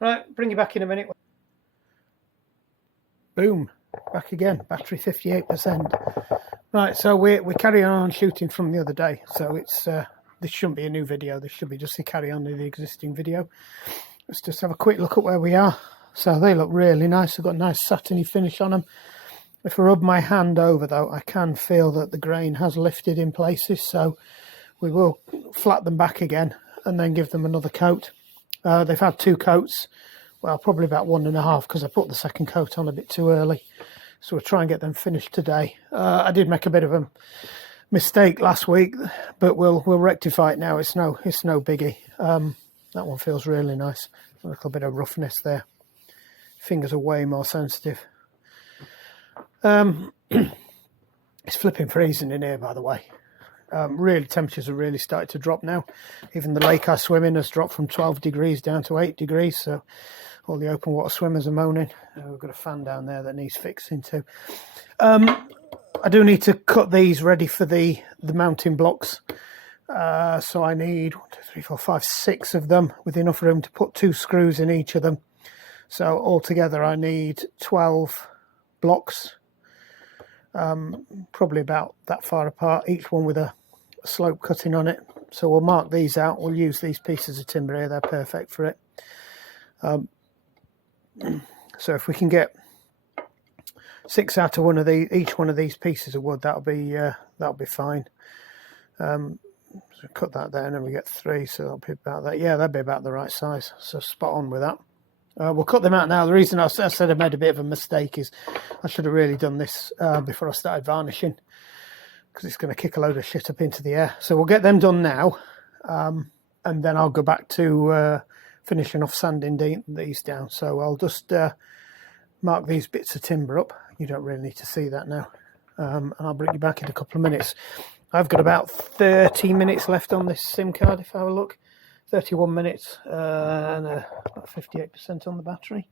Right, bring you back in a minute. Boom. Back again, battery 58%. Right, so we're carrying on shooting from the other day. So it's this shouldn't be a new video. This should be just a carry on to the existing video. Let's just have a quick look at where we are. So they look really nice. They've got a nice satiny finish on them. If I rub my hand over, though, I can feel that the grain has lifted in places. So we will flat them back again and then give them another coat. They've had 2 coats. Well, probably about 1.5, because I put the second coat on a bit too early. So we'll try and get them finished today. I did make a bit of a mistake last week, but we'll rectify it now. It's no biggie. That one feels really nice. A little bit of roughness there. Fingers are way more sensitive. It's flipping freezing in here, by the way. Really, temperatures are really starting to drop now. Even the lake I swim in has dropped from 12 degrees down to 8 degrees. So all the open water swimmers are moaning. We've got a fan down there that needs fixing too. I do need to cut these ready for the mounting blocks. So I need 1, 2, 3, 4, 5, 6 of them with enough room to put 2 screws in each of them. So altogether I need 12 blocks. Probably about that far apart, each one with a slope cutting on it. So we'll mark these out. We'll use these pieces of timber here. They're perfect for it. So if we can get 6 out of each one of these pieces of wood, that'll be fine. So cut that there, and then we get 3. So that'll be about that. Yeah, that'd be about the right size. So spot on with that. We'll cut them out now. The reason I said I made a bit of a mistake is I should have really done this before I started varnishing, because it's going to kick a load of shit up into the air. So we'll get them done now, and then I'll go back to finishing off sanding these down. So I'll just mark these bits of timber up. You don't really need to see that now. And I'll bring you back in a couple of minutes. I've got about 30 minutes left on this SIM card, if I have a look. 31 minutes and about 58% on the battery.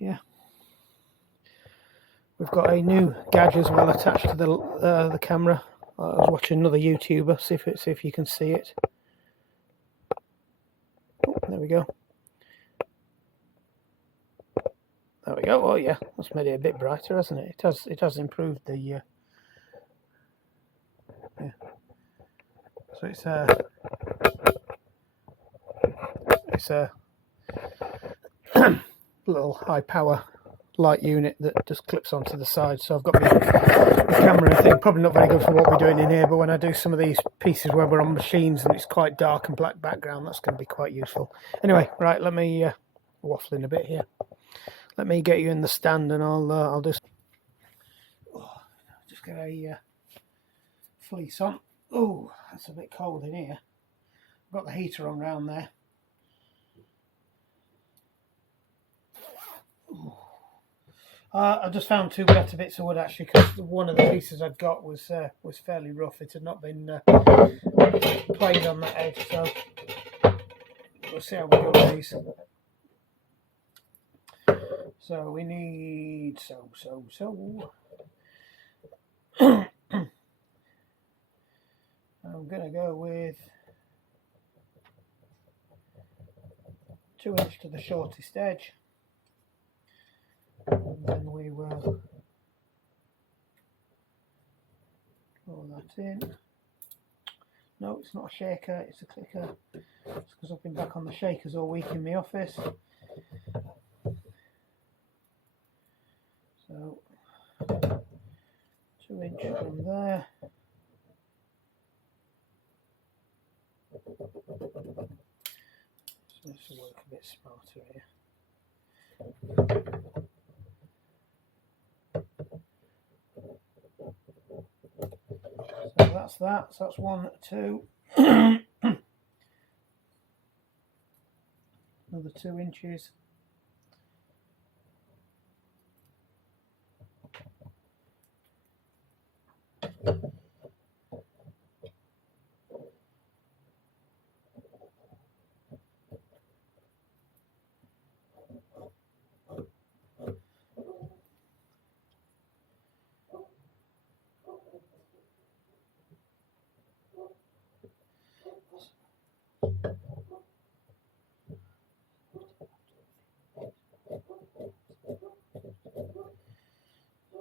Yeah. We've got a new gadget as well attached to the camera. I was watching another YouTuber, see if you can see it. Oh, there we go. There we go. Oh yeah, that's made it a bit brighter, hasn't it? It has improved the yeah. So it's a little high power light unit that just clips onto the side. So I've got my camera and thing. Probably not very good for what we're doing in here, but when I do some of these pieces where we're on machines and it's quite dark and black background, that's going to be quite useful. Anyway, right, let me waffling a bit here. Let me get you in the stand and I'll just get a fleece on. Oh, that's a bit cold in here. I've got the heater on round there. I just found two better bits of wood actually, because one of the pieces I'd got was fairly rough. It had not been planed on that edge, so we'll see how we go with these. So we need I'm gonna go with 2 inch to the shortest edge. And then we will roll that in. No, it's not a shaker, it's a clicker. It's because I've been back on the shakers all week in my office. So 2 inch from there. So this will work a bit smarter here. So that's that. So that's 1, 2. Another 2 inches.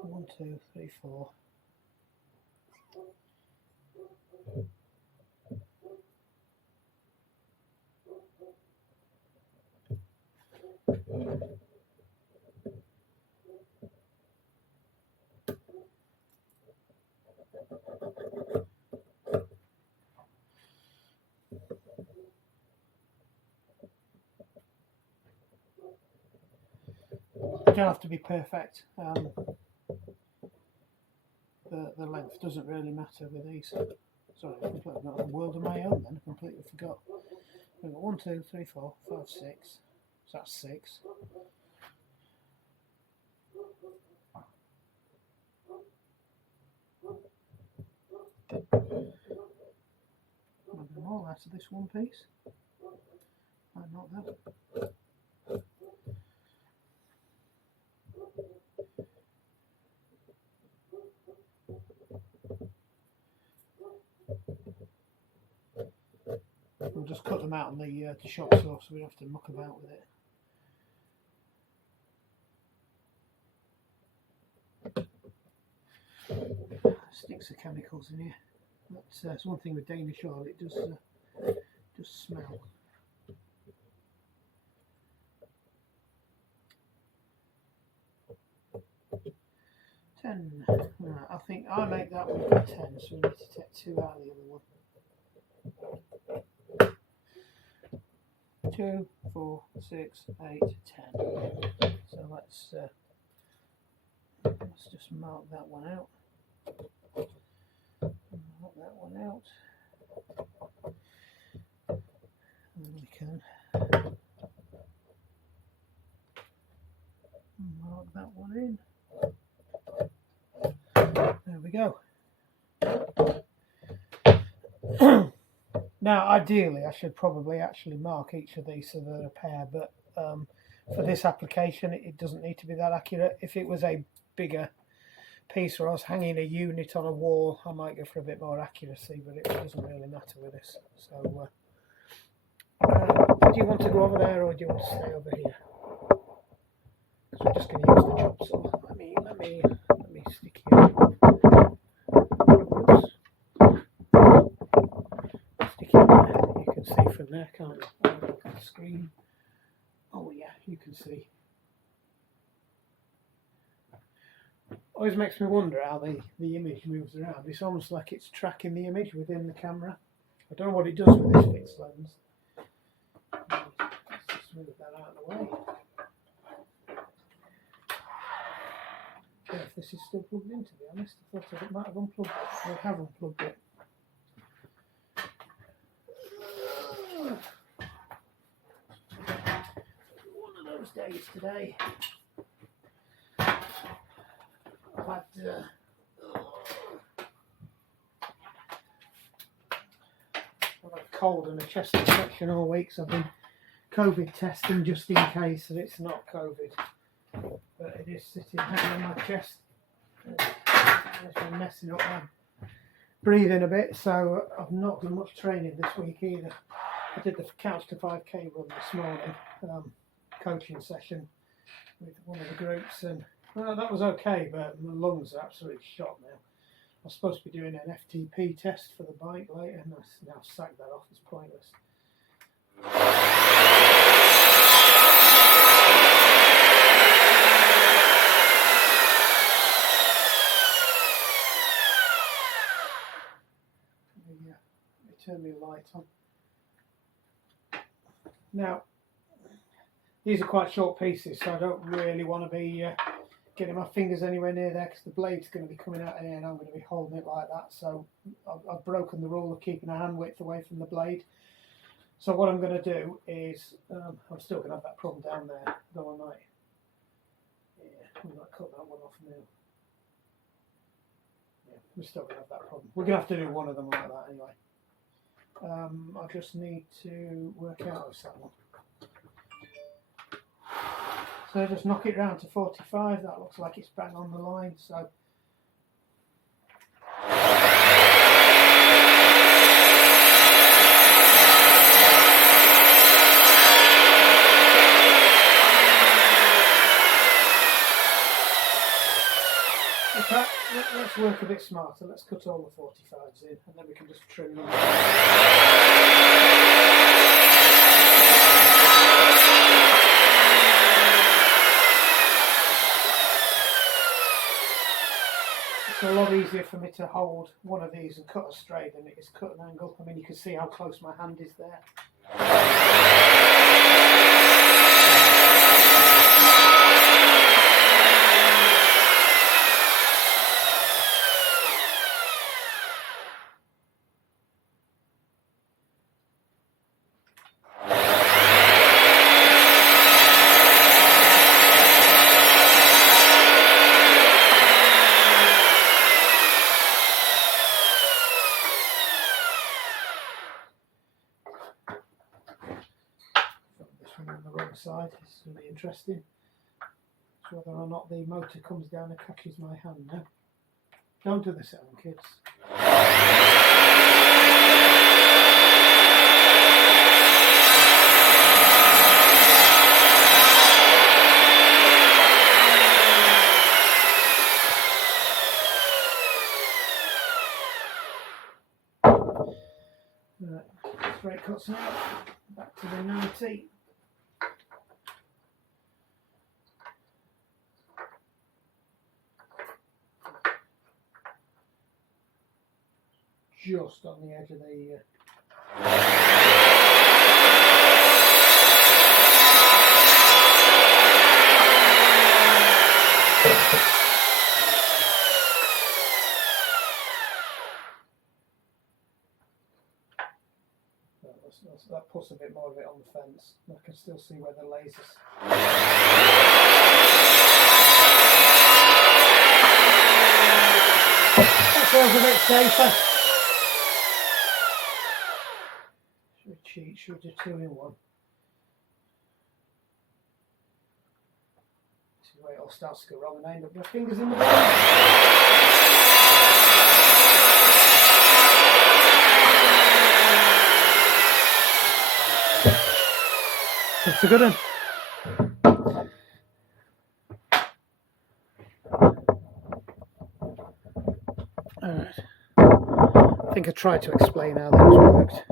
One, 2, 3, 4. You don't have to be perfect. The length doesn't really matter with these. Sorry, I've completely got a world of my own then. I completely forgot. We've got 1, 2, 3, 4, 5, 6. So that's 6. Maybe more out of this one piece. Might not though. We'll just cut them out on the shop saw, so we don't have to muck about with it. Stinks of chemicals in here. That's one thing with Danish oil, it does smell. I think I make that one 10, so we need to take 2 out of the other one. 2, 4, 4, 6, 8, 10. So let's just mark that one out. Mark that one out. And then we can mark that one in. There we go. Now, ideally, I should probably actually mark each of these so they're a pair, but for this application, it doesn't need to be that accurate. If it was a bigger piece or I was hanging a unit on a wall, I might go for a bit more accuracy, but it doesn't really matter with this. So, do you want to go over there or do you want to stay over here? So we're just going to use the chop saw. Let me stick you. Oops. Stick it there. You can see from there, can't you? Look at the screen. Oh yeah, you can see. Always makes me wonder how the image moves around. It's almost like it's tracking the image within the camera. I don't know what it does with this fixed lens. Let's just move that out of the way. I don't know if this is still plugged in, to be honest. I thought I might have unplugged it. I have unplugged it. One of those days today. I've had a cold and a chest infection all week, so I've been COVID testing just in case that it's not COVID. But it is sitting hanging on my chest. It's been messing up my breathing a bit, so I've not done much training this week either. I did the couch to 5k run this morning, coaching session with one of the groups, and well, that was okay, but my lungs are absolutely shot now. I was supposed to be doing an FTP test for the bike later, and I've now sacked that off. It's pointless. Let me turn the light on. Now, these are quite short pieces, so I don't really want to be getting my fingers anywhere near there because the blade's going to be coming out of here and I'm going to be holding it like that. So I've broken the rule of keeping a hand width away from the blade. So what I'm going to do is, I'm still going to have that problem down there, though I might. Yeah, I'm going to cut that one off now. Yeah, we're still going to have that problem. We're going to have to do one of them like that anyway. I just need to work out what's that one. So just knock it round to 45, that looks like it's bang on the line, so. Okay, let's work a bit smarter, let's cut all the 45s in and then we can just trim them. It's a lot easier for me to hold one of these and cut a straight than it is cut an angle. I mean, you can see how close my hand is there. On the wrong side, it's going to be interesting. It's whether or not the motor comes down and catches my hand now. Don't do this at home, kids. Right, straight cuts now. Back to the 90. Just on the edge of the that puts a bit more of it on the fence. I can still see where the lasers. That feels a bit safer. Should we cheat? Should we do 2 in 1? This is where it all starts to go wrong and I end up with my fingers in the bottom. It's a good one. Alright. I think I tried to explain how those worked.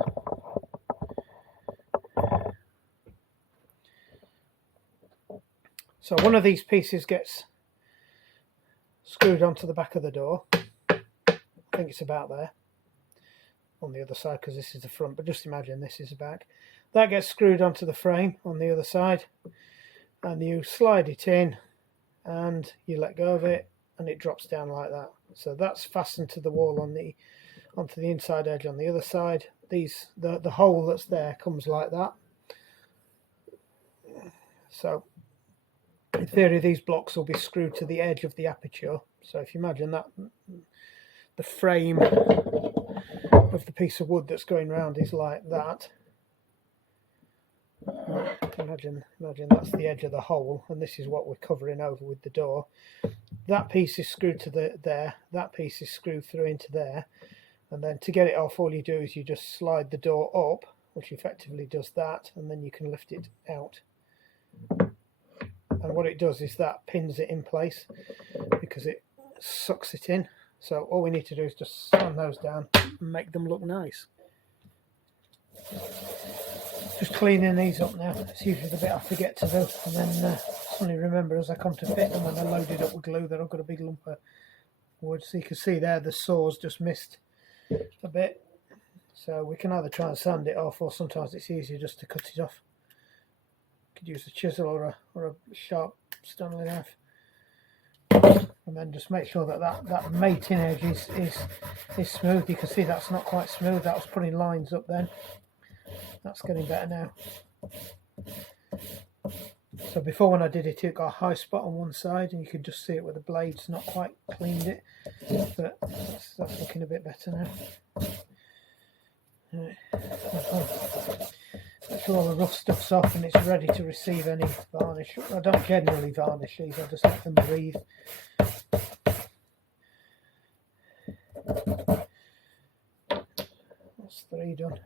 So one of these pieces gets screwed onto the back of the door. I think it's about there on the other side because this is the front, but just imagine this is the back. That gets screwed onto the frame on the other side and you slide it in and you let go of it and it drops down like that. So that's fastened to the wall onto the inside edge on the other side. The hole that's there comes like that. So in theory these blocks will be screwed to the edge of the aperture. So if you imagine that the frame of the piece of wood that's going round is like that. Imagine that's the edge of the hole and this is what we're covering over with the door. That piece is screwed to there, that piece is screwed through into there, and then to get it off all you do is you just slide the door up, which effectively does that, and then you can lift it out. And what it does is that pins it in place because it sucks it in. So all we need to do is just sand those down and make them look nice. Just cleaning these up now. It's usually the bit I forget to do, and then suddenly remember as I come to fit them when they're loaded up with glue that I've got a big lump of wood. So you can see there the saw's just missed a bit. So we can either try and sand it off, or sometimes it's easier just to cut it off. You could use a chisel or a sharp Stanley knife. And then just make sure that mating edge is smooth. You can see that's not quite smooth. That was putting lines up then. That's getting better now. So before when I did it, it got a high spot on one side and you could just see it where the blade's not quite cleaned it. But that's looking a bit better now. Right. Make sure all the rough stuff's off and it's ready to receive any varnish. I don't generally varnish these, I just let them breathe. That's 3 done.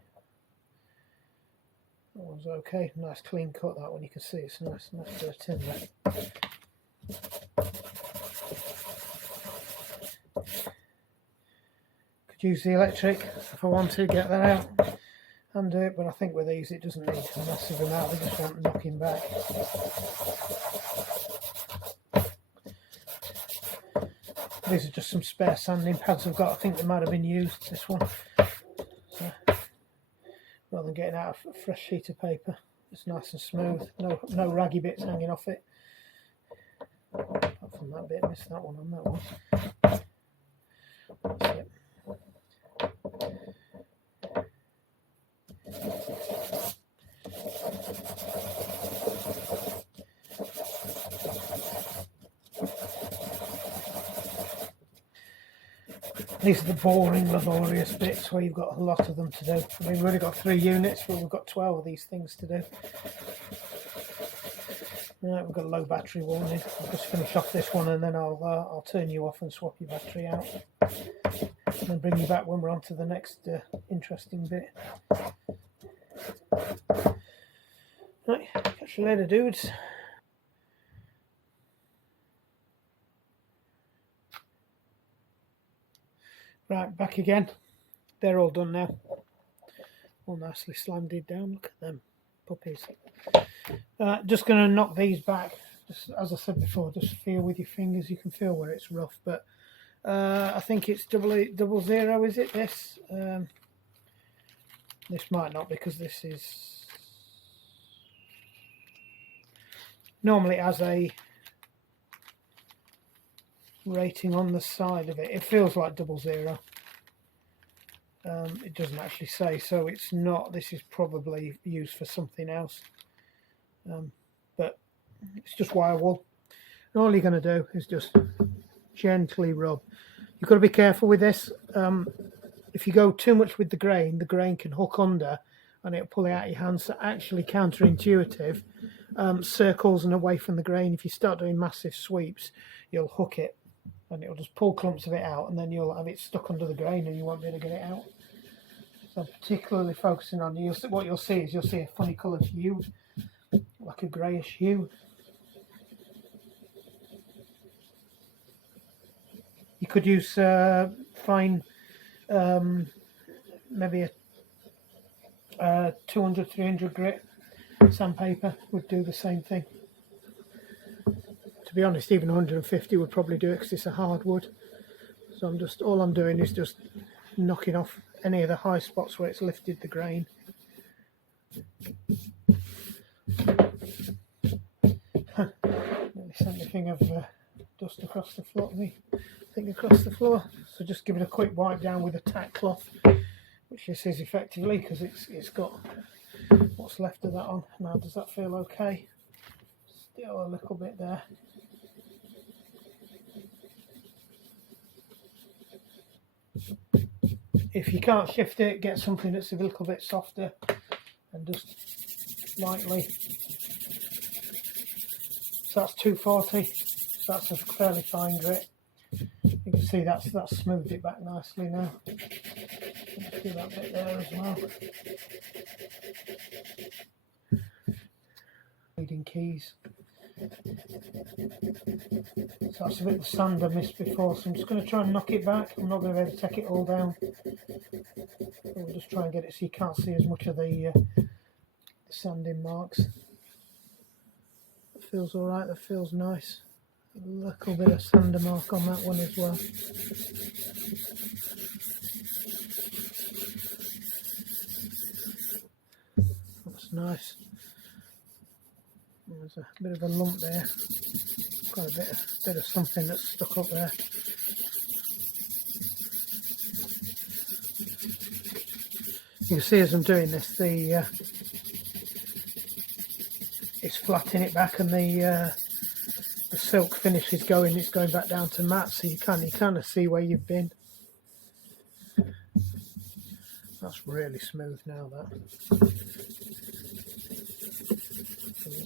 That one's okay, nice clean cut that one, you can see it's nice bit of timber. Could use the electric if I want to get that out and do it, but I think with these it doesn't need a massive amount, they just want knocking back. These are just some spare sanding pads I've got, I think they might have been used, this one. So, rather than getting out a fresh sheet of paper, it's nice and smooth, no raggy bits hanging off it. Apart from that bit, missed that one on that one. That's it. These are the boring, laborious bits where you've got a lot of them to do. I mean, we've only got 3 units, but we've got 12 of these things to do. Right, we've got a low battery warning. I'll just finish off this one and then I'll turn you off and swap your battery out. And then bring you back when we're on to the next interesting bit. Right, catch you later, dudes. Right, back again. They're all done now. All nicely slanted down. Look at them puppies. Just going to knock these back. Just as I said before, just feel with your fingers. You can feel where it's rough, but I think it's 000. Is it this? This might not, because this is normally it has a rating on the side of it. It feels like 00. It doesn't actually say, so it's not. This is probably used for something else, but it's just wire wool. And all you're going to do is just gently rub. You've got to be careful with this. If you go too much with the grain can hook under and it'll pull it out of your hands. So actually counterintuitive, circles and away from the grain. If you start doing massive sweeps, you'll hook it and it'll just pull clumps of it out, and then you'll have it stuck under the grain and you won't be able to get it out. So particularly focusing on what you'll see is a funny coloured hue, like a greyish hue. You could use fine, maybe a 200, 300 grit sandpaper would do the same thing. To be honest, even 150 would probably do it because it's a hardwood. So all I'm doing is just knocking off any of the high spots where it's lifted the grain. Nearly sent the thing of dust across the floor. Across the floor. So just give it a quick wipe down with a tack cloth, which this is effectively because it's got what's left of that on. Now, does that feel okay? Still a little bit there. If you can't shift it, get something that's a little bit softer and just lightly. So that's 240. So that's a fairly fine grit. You can see that's smoothed it back nicely now. Let's do that bit there as well. Leading keys. So that's a bit of sand I missed before, so I'm just going to try and knock it back. I'm not going to be able to take it all down. We'll just try and get it so you can't see as much of the sanding marks. That feels alright, that feels nice. A little bit of sander mark on that one as well. That's nice. There's a bit of a lump there. Got a bit of something that's stuck up there. You can see as I'm doing this, it's flattening it back, and the silk finish is going. It's going back down to matte, so you kind of see where you've been. That's really smooth now. That.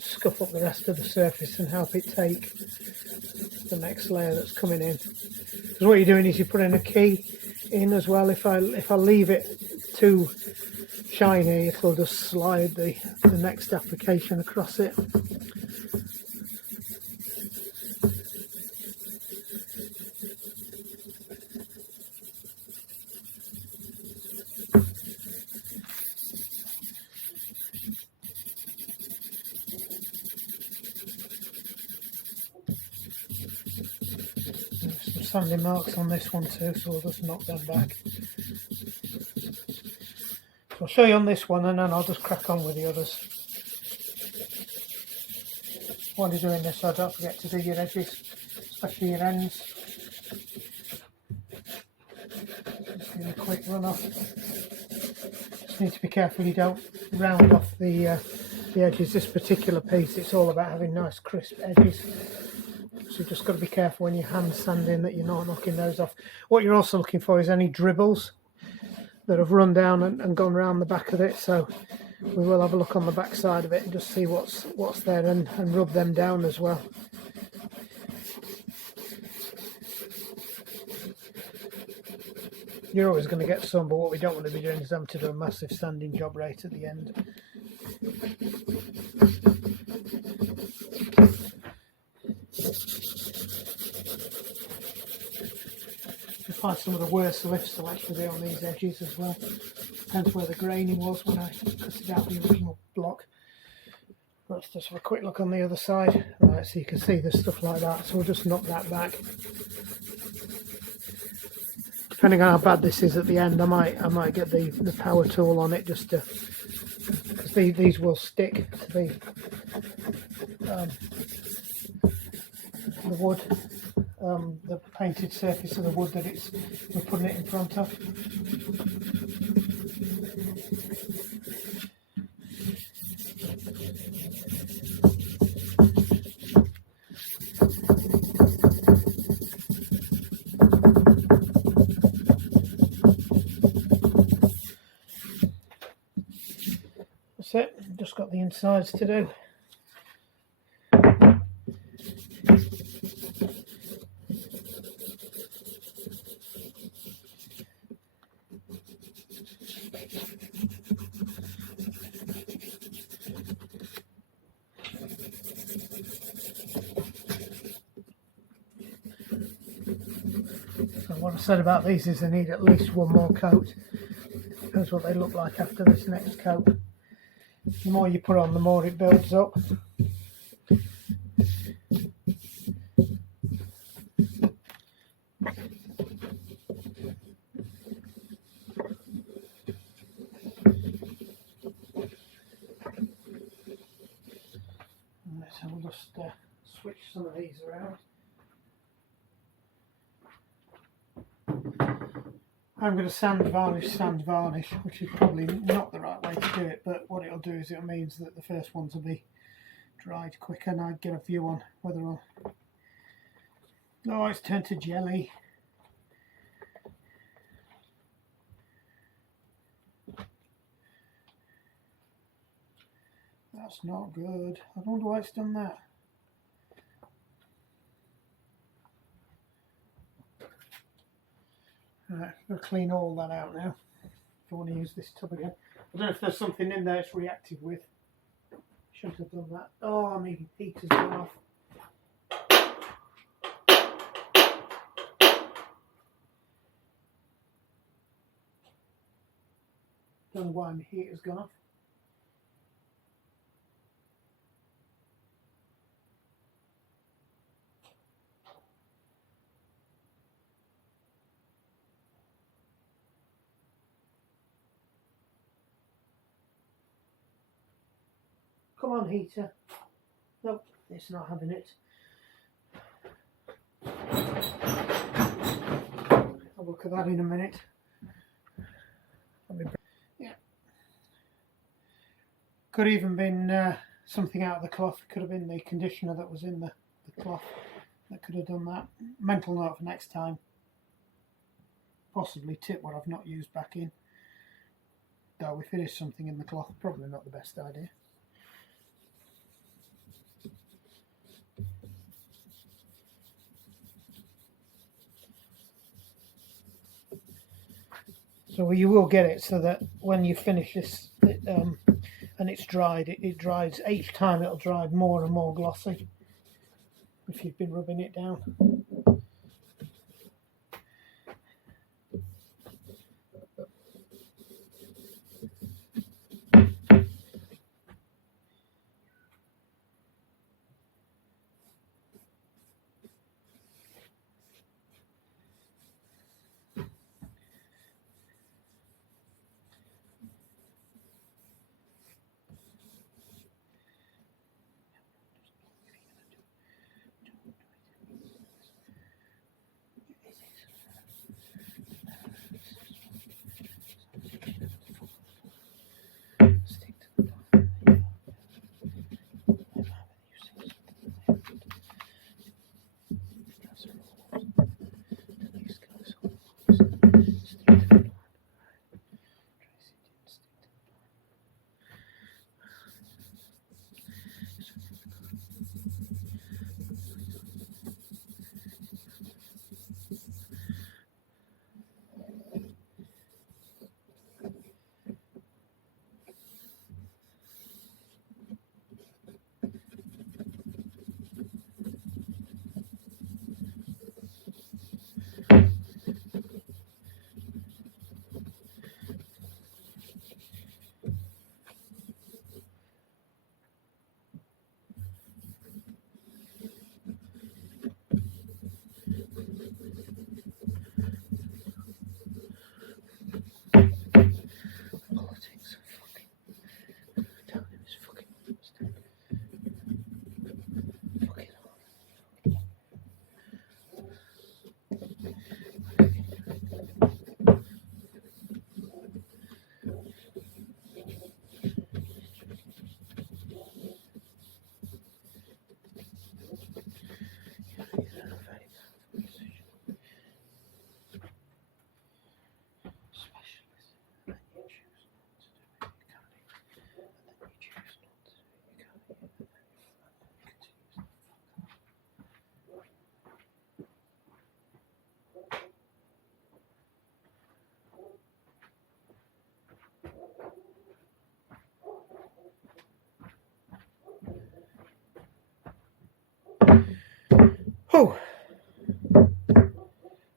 Scuff up the rest of the surface and help it take the next layer that's coming in. Because what you're doing is you're putting a key in as well. If I leave it too shiny, it'll just slide the next application across it. Sanding marks on this one too, so we'll just knock them back. So I'll show you on this one and then I'll just crack on with the others. While you're doing this, so don't forget to do your edges, especially your ends. Just give it a quick run off. Just need to be careful you don't round off the edges. This particular piece, it's all about having nice crisp edges. So you've just got to be careful when you're hand sanding that you're not knocking those off. What you're also looking for is any dribbles that have run down and gone around the back of it. So we will have a look on the back side of it and just see what's there and rub them down as well. You're always going to get some, but what we don't want to be doing is having to do a massive sanding job right at the end. Find some of the worst lifts will actually be on these edges as well. Depends where the graining was when I cut it out the original block. Let's just have a quick look on the other side. Right, so you can see there's stuff like that, so we'll just knock that back. Depending on how bad this is at the end, I might get the power tool on it just to, because these will stick to the wood. The painted surface of the wood that we're putting it in front of. the insides to do. So what I said about these is they need at least one more coat. That's what they look like after this next coat. The more you put on, the more it builds up. So we'll just switch some of these around. I'm going to sand varnish, which is probably not the right way to do it, but what it'll do is it means that the first ones will be dried quicker and I get a view on whether I'll... Oh, it's turned to jelly. That's not good. I wonder why it's done that. Right, I'm going to clean all that out now if I want to use this tub again. I don't know if there's something in there it's reactive with. Shouldn't have done that. Oh, I mean, heater's gone off. Don't know why my heater's gone off. Come on, heater. Nope, it's not having it. I'll look at that in a minute. Yeah. Could even been something out of the cloth. Could have been the conditioner that was in the cloth that could have done that. Mental note for next time. Possibly tip what I've not used back in. Though if it is something in the cloth, probably not the best idea. So you will get it so that when you finish this and it's dried, it dries, each time it'll dry more and more glossy if you've been rubbing it down.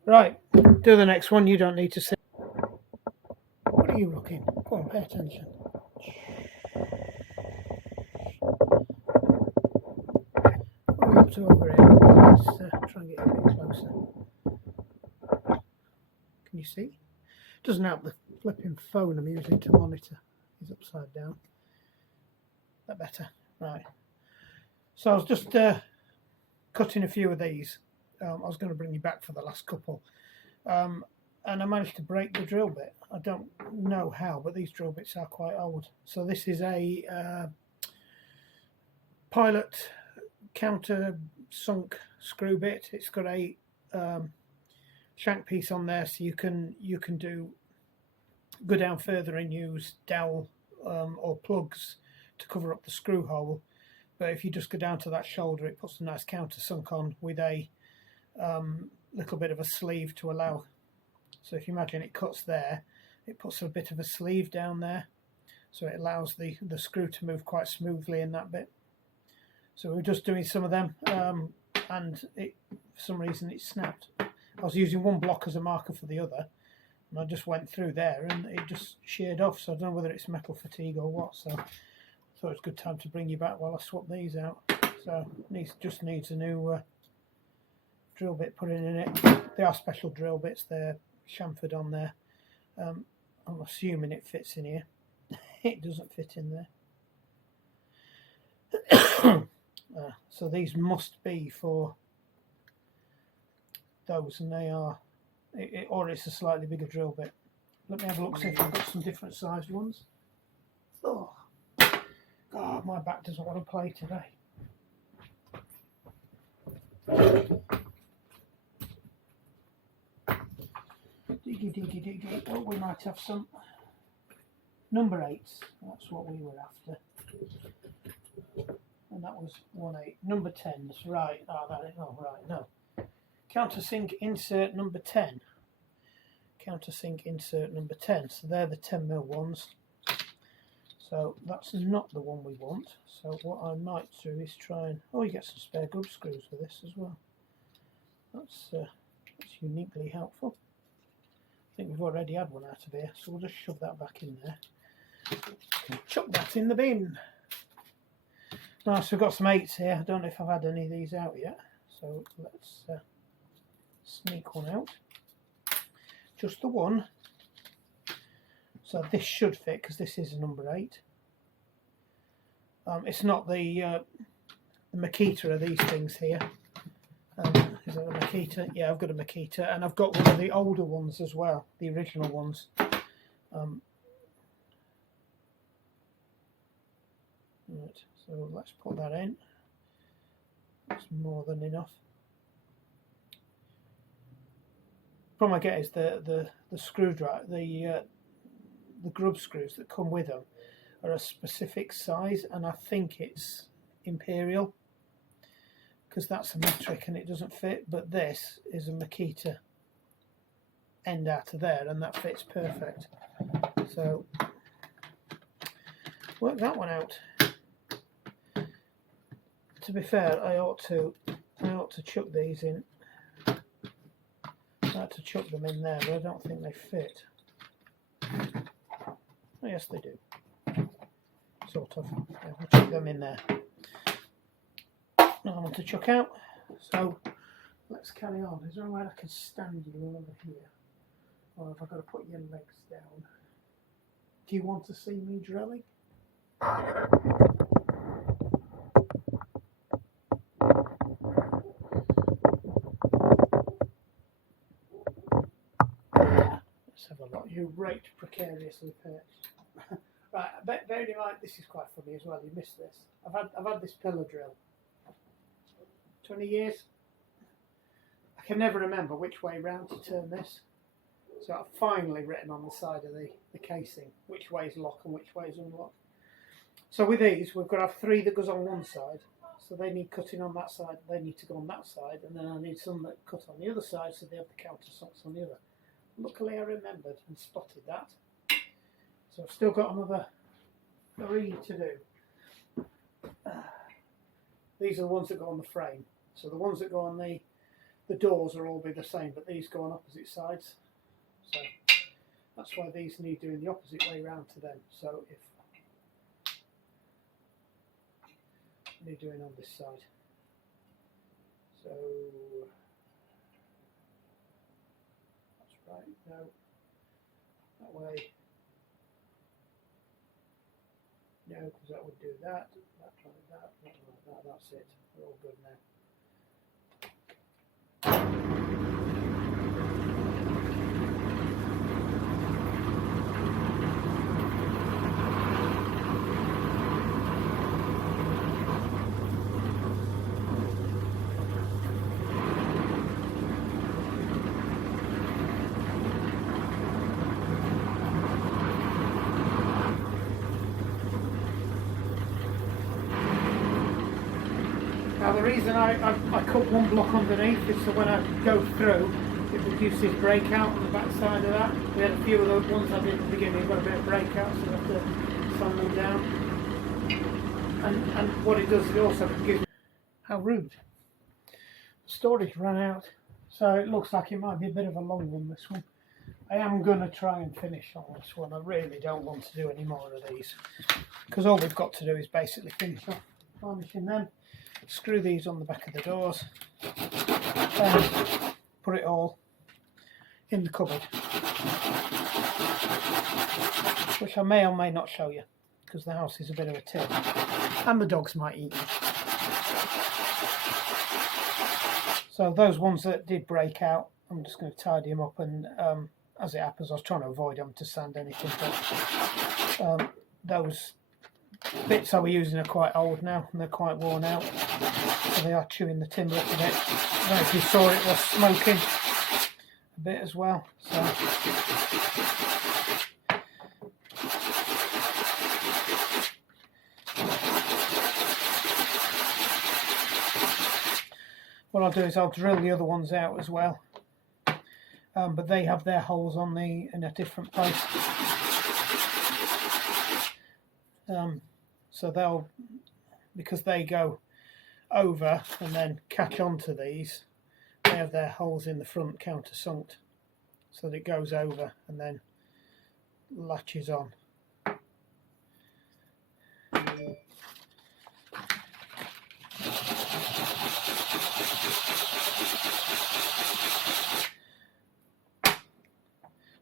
Right, do the next one. You don't need to see. What are you looking? Go on, pay attention. What are we up to over here? Let's try and get a bit closer. Can you see? Doesn't help the flipping phone I'm using to monitor is upside down. That better? Right. So I was just cutting a few of these. I was going to bring you back for the last couple. And I managed to break the drill bit. I don't know how, but these drill bits are quite old. So this is a pilot counter sunk screw bit. It's got a shank piece on there, so you can go down further and use dowel or plugs to cover up the screw hole. But if you just go down to that shoulder, it puts a nice counter sunk on with a little bit of a sleeve to allow. So if you imagine it cuts there, it puts a bit of a sleeve down there, so it allows the screw to move quite smoothly in that bit. So we're just doing some of them, and for some reason it snapped. I was using one block as a marker for the other, and I just went through there and it just sheared off. So I don't know whether it's metal fatigue or what. So I thought it's a good time to bring you back while I swap these out. So it just needs a new drill bit put in it. They are special drill bits. They're chamfered on there. I'm assuming it fits in here. It doesn't fit in there. So these must be for those, and they are, or it's a slightly bigger drill bit. Let me have a look, see if I've got some different sized ones. Oh, God, my back doesn't want to play today. Diggy. Oh, we might have some number 8s. That's what we were after. And that was 1/8. Number 10s, right. Oh, that is, oh, right, no. Countersink insert number 10. Countersink insert number 10. So they're the 10mm ones. So that's not the one we want. So what I might do is try and... Oh, you get some spare grub screws with this as well. That's uniquely helpful. I think we've already had one out of here, so we'll just shove that back in there. Chuck that in the bin. Nice, so we've got some 8s here. I don't know if I've had any of these out yet. So let's sneak one out. Just the one. So this should fit because this is a number 8. It's not the Makita of these things here. Is that a Makita? Yeah, I've got a Makita, and I've got one of the older ones as well, the original ones. Right, so let's put that in. That's more than enough. Problem I get is the screwdriver, the grub screws that come with them are a specific size, and I think it's Imperial, because that's a metric and it doesn't fit, but this is a Makita end out of there, and that fits perfect. So work that one out. To be fair, I ought to chuck these in. I ought to chuck them in there, but I don't think they fit. Oh, yes, they do. Sort of. Yeah, we'll chuck them in there. Now I want to chuck out. So let's carry on. Is there a way I can stand you over here? Or have I got to put your legs down? Do you want to see me drilling? Let's have a look. You rate precariously perched. Right, bearing in mind this is quite funny as well. You missed this. I've had this pillar drill 20 years. I can never remember which way round to turn this. So I've finally written on the side of the casing which way is lock and which way is unlock. So with these, we've got to have 3 that goes on one side. So they need cutting on that side, they need to go on that side, and then I need some that cut on the other side so they have the countersunks on the other. Luckily I remembered and spotted that. So I've still got another 3 to do. These are the ones that go on the frame. So the ones that go on the the doors will all be the same, but these go on opposite sides. So that's why these need doing the opposite way round to them. So if they're doing on this side. So that's right, no, that way, no, because that would do that, that's it, we're all good now. Now the reason I cut one block underneath is so when I go through, it reduces breakout on the back side of that. We had a few of those ones I did at the beginning, got a bit of breakout, so I have to sand them down. And what it does, it also gives. How rude. Storage ran out, so it looks like it might be a bit of a long one, this one. I am going to try and finish on this one. I really don't want to do any more of these, because all we've got to do is basically finish off varnishing them. Screw these on the back of the doors and put it all in the cupboard, which I may or may not show you because the house is a bit of a tip and the dogs might eat them. So those ones that did break out, I'm just going to tidy them up, and as it happens I was trying to avoid them to sand anything, but those bits I were using are quite old now and they're quite worn out, so they are chewing the timber up a bit. I don't know if you saw it was smoking a bit as well. So what I'll do is I'll drill the other ones out as well, but they have their holes on in a different place. So they'll, because they go over and then catch onto these, they have their holes in the front countersunked so that it goes over and then latches on.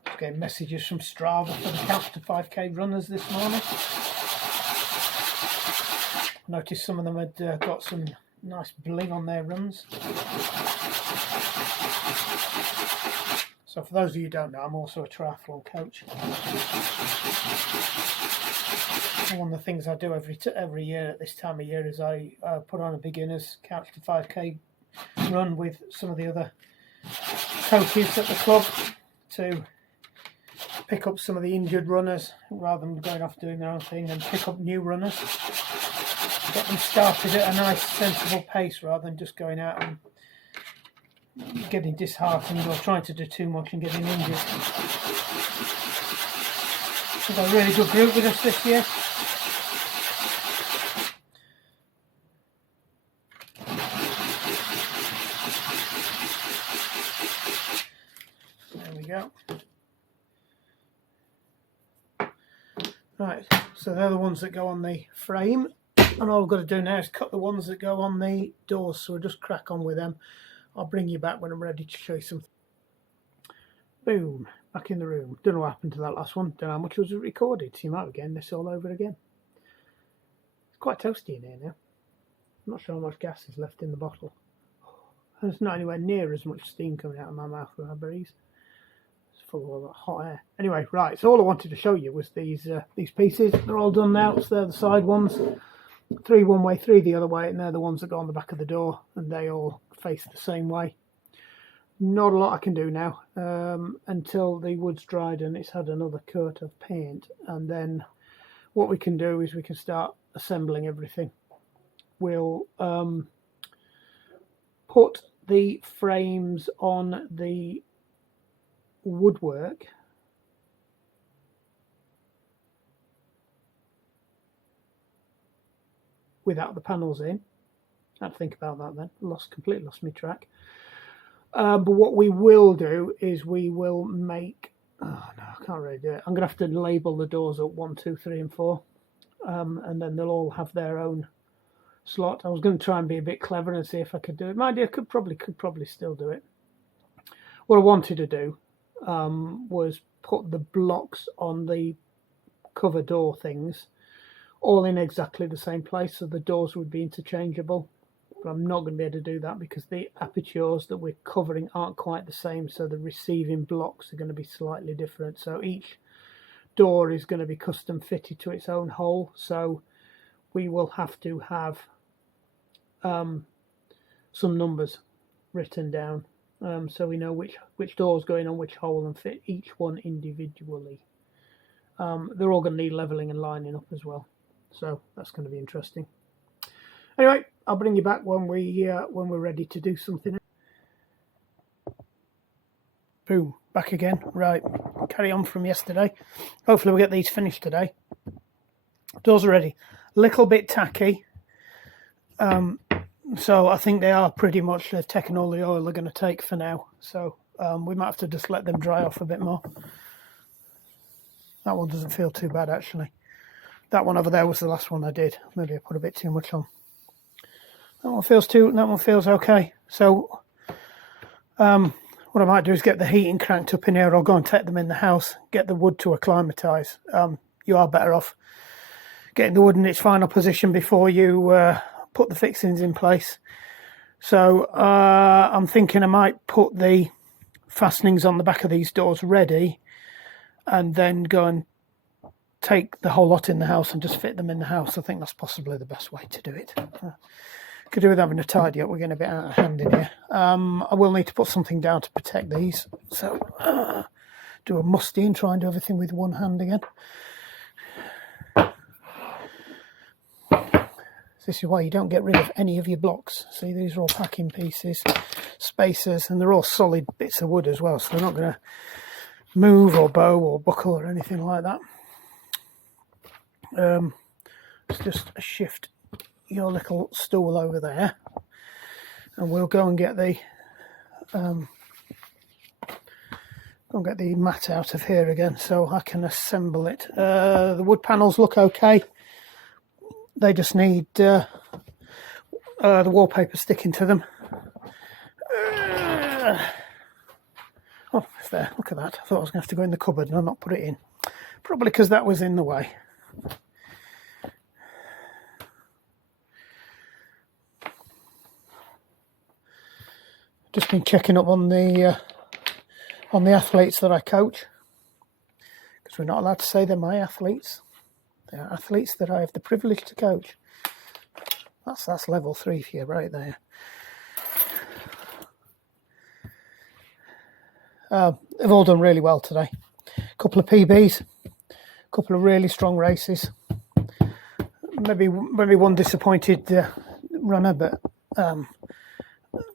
Just getting messages from Strava for the Couch to 5K runners this morning. Noticed some of them had got some nice bling on their runs. So for those of you who don't know, I'm also a triathlon coach. And one of the things I do every year at this time of year is I put on a beginner's Couch to 5K run with some of the other coaches at the club to pick up some of the injured runners rather than going off doing their own thing, and pick up new runners. Get them started at a nice sensible pace rather than just going out and getting disheartened or trying to do too much and getting injured. We've got a really good group with us this year. There we go. Right, so they're the ones that go on the frame. And all I've got to do now is cut the ones that go on the doors, so we'll just crack on with them. I'll bring you back when I'm ready to show you something. Boom, back in the room. Don't know what happened to that last one. Don't know how much was recorded, so you might be getting this all over again. It's quite toasty in here now. I'm not sure how much gas is left in the bottle. There's not anywhere near as much steam coming out of my mouth when I breathe. It's full of hot air. Anyway, right, so all I wanted to show you was these pieces. They're all done now, so they're the side ones. 3 one way, 3 the other way, and they're the ones that go on the back of the door, and they all face the same way. Not a lot I can do now until the wood's dried and it's had another coat of paint, and then what we can do is we can start assembling everything. We'll put the frames on the woodwork without the panels in. I had to think about that then. Completely lost my track. But what we will do is we will make, oh no, I can't really do it. I'm going to have to label the doors up 1, 2, 3 and 4. And then they'll all have their own slot. I was going to try and be a bit clever and see if I could do it. My idea could probably still do it. What I wanted to do was put the blocks on the cover door things all in exactly the same place, so the doors would be interchangeable. But I'm not going to be able to do that because the apertures that we're covering aren't quite the same, so the receiving blocks are going to be slightly different. So each door is going to be custom fitted to its own hole, so we will have to have some numbers written down, so we know which door's going on which hole and fit each one individually. They're all going to need leveling and lining up as well, so that's going to be interesting. Anyway, I'll bring you back when we're ready to do something. Boom, back again. Right, carry on from yesterday. Hopefully we'll get these finished today. Doors are ready. A little bit tacky. So I think they are pretty much taking all the oil they're going to take for now. So we might have to just let them dry off a bit more. That one doesn't feel too bad, actually. That one over there was the last one I did. Maybe I put a bit too much on. That one feels okay. So what I might do is get the heating cranked up in here. I'll go and take them in the house, get the wood to acclimatise. You are better off getting the wood in its final position before you put the fixings in place. So I'm thinking I might put the fastenings on the back of these doors ready and then go and take the whole lot in the house and just fit them in the house. I think that's possibly the best way to do it. Could do with having a tidy up. We're getting a bit out of hand in here. I will need to put something down to protect these. So do a musty and try and do everything with one hand again. This is why you don't get rid of any of your blocks. See, these are all packing pieces, spacers, and they're all solid bits of wood as well, so they're not going to move or bow or buckle or anything like that. Let's just shift your little stool over there, and we'll go and get the mat out of here again so I can assemble it. The wood panels look okay. They just need the wallpaper sticking to them. Oh, it's there. Look at that. I thought I was going to have to go in the cupboard and I'll not put it in. Probably because that was in the way. Just been checking up on the athletes that I coach, because we're not allowed to say they're my athletes. They are athletes that I have the privilege to coach. That's level 3 for you right there. They've all done really well today. A couple of PBs, a couple of really strong races. Maybe one disappointed runner, but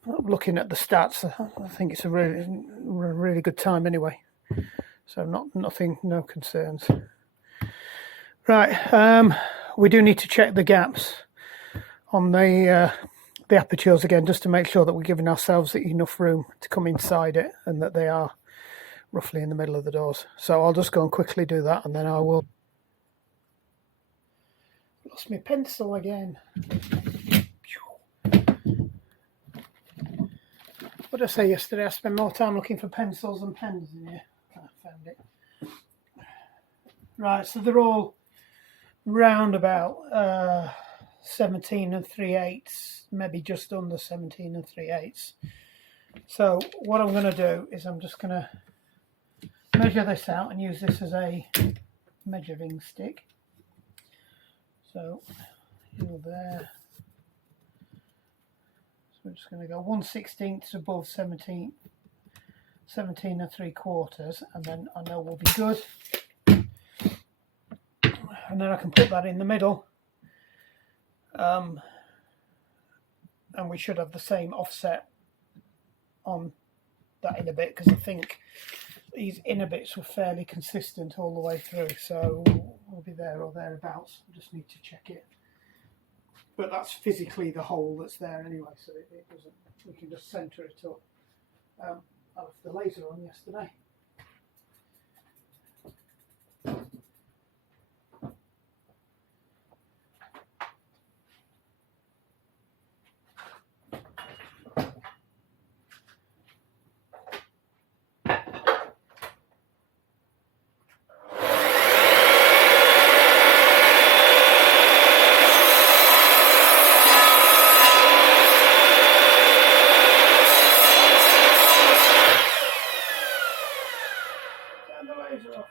looking at the stats, I think it's a really good time anyway. So no concerns. Right, we do need to check the gaps on the apertures again, just to make sure that we're giving ourselves enough room to come inside it and that they are roughly in the middle of the doors. So I'll just go and quickly do that, and then I will. Lost my pencil again. What did I say yesterday? I spent more time looking for pencils than pens in here. I found it. Right, so they're all round about 17 3/8, maybe just under 17 3/8. So what I'm going to do is I'm just going to measure this out and use this as a measuring stick. So you're there. So we're just going to go 1/16 above 17 3/4, and then I know we'll be good. And then I can put that in the middle, and we should have the same offset on that inner bit, because I think these inner bits were fairly consistent all the way through, so we'll be there or thereabouts. I just need to check it, but that's physically the hole that's there anyway, so it doesn't. We can just centre it up. I left the laser on yesterday. Turn the laser off.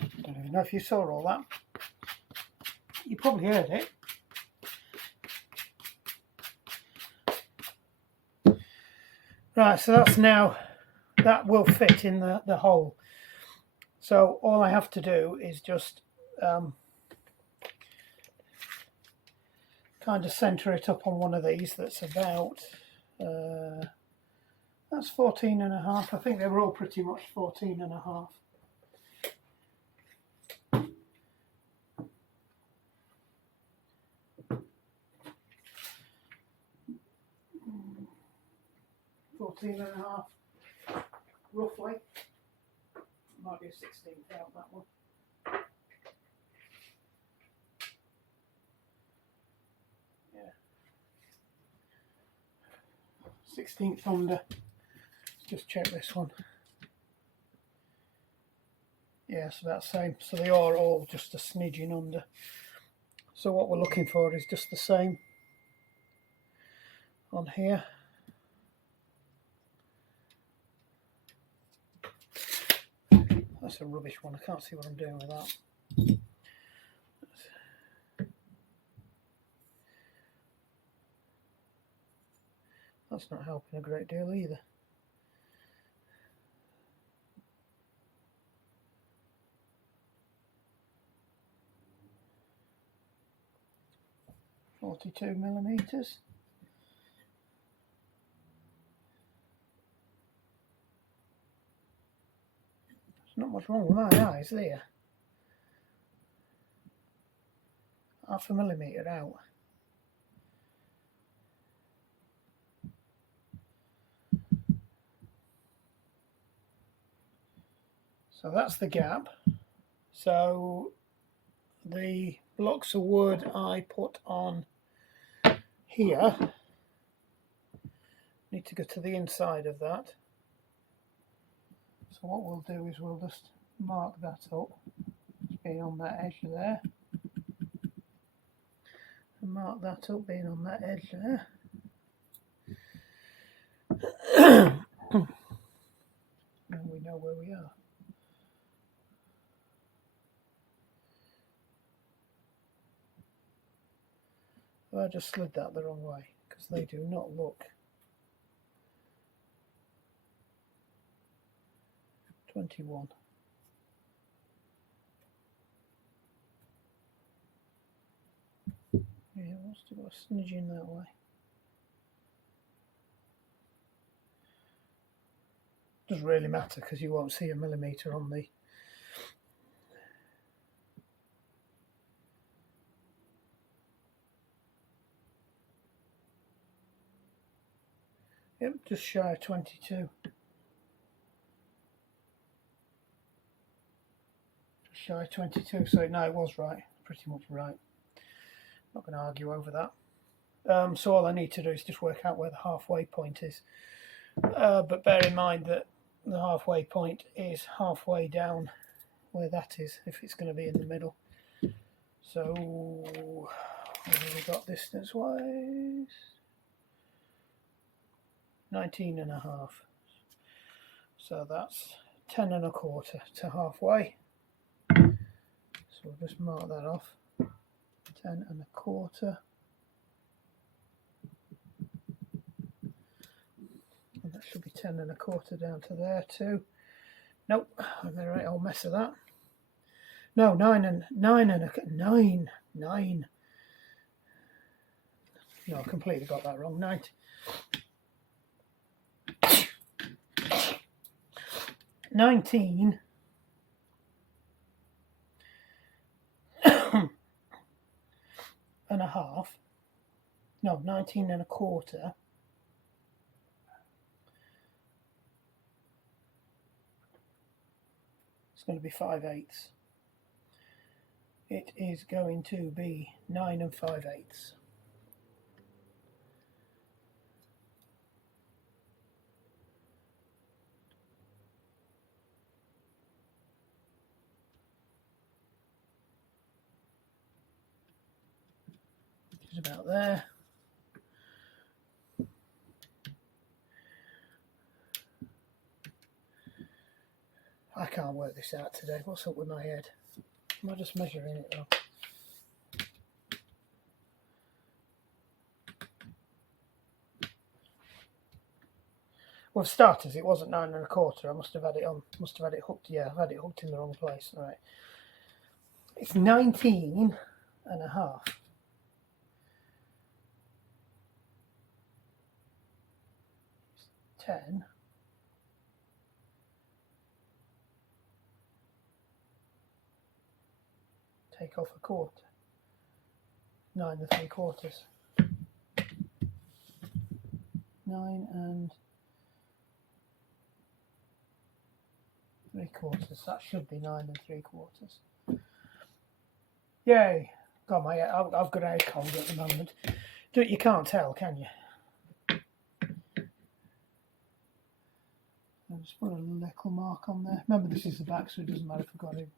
I don't even know if you saw all that. You probably heard it. Right, so that's now, that will fit in the hole. So all I have to do is just kind of centre it up on one of these that's about, that's 14.5. I think they were all pretty much 14.5. Roughly. Might be a 16th out, that one. Yeah. 16th under. Just check this one. Yeah, it's about the same. So they are all just a smidgen under. So what we're looking for is just the same on here. That's a rubbish one. I can't see what I'm doing with that. That's not helping a great deal either. .42mm. There's not much wrong with my eyes there. 0.5 millimetre out. So that's the gap. So the blocks of wood I put on here need to go to the inside of that. So what we'll do is we'll just mark that up, being on that edge there, and mark that up, being on that edge there. And we know where we are. Well, I just slid that the wrong way because they do not look 21. Yeah, it wants to go a smidgen that way. Doesn't really matter because you won't see a millimetre on the Yep, just shy of 22. Just shy of 22, so no, it was right, pretty much right. Not going to argue over that. So all I need to do is just work out where the halfway point is. But bear in mind that the halfway point is halfway down where that is, if it's going to be in the middle. So, what have we got distance-wise? 19.5. So that's 10.25 to halfway. So we'll just mark that off. 10.25. And that should be 10.25 down to there too. Nope, I made a right old mess of that. No, 9. No, I completely got that wrong. 19 and a half. no, 19 and a quarter. It's going to be 5/8. It is going to be 9 and 5/8. It's about there. I can't work this out today. What's up with my head? Am I just measuring it though? Well, for starters, it wasn't 9 and a quarter. I must have had it on. Must have had it hooked. Yeah, I've had it hooked in the wrong place. All right. It's 19 and a half. It's 10. Take off a quarter. 9 and 3/4. 9 and 3/4. That should be 9 and 3/4. Yay! God, I've got a cold at the moment. You can't tell, can you? I'll just put a little mark on there. Remember, this is the back, so it doesn't matter if we've got any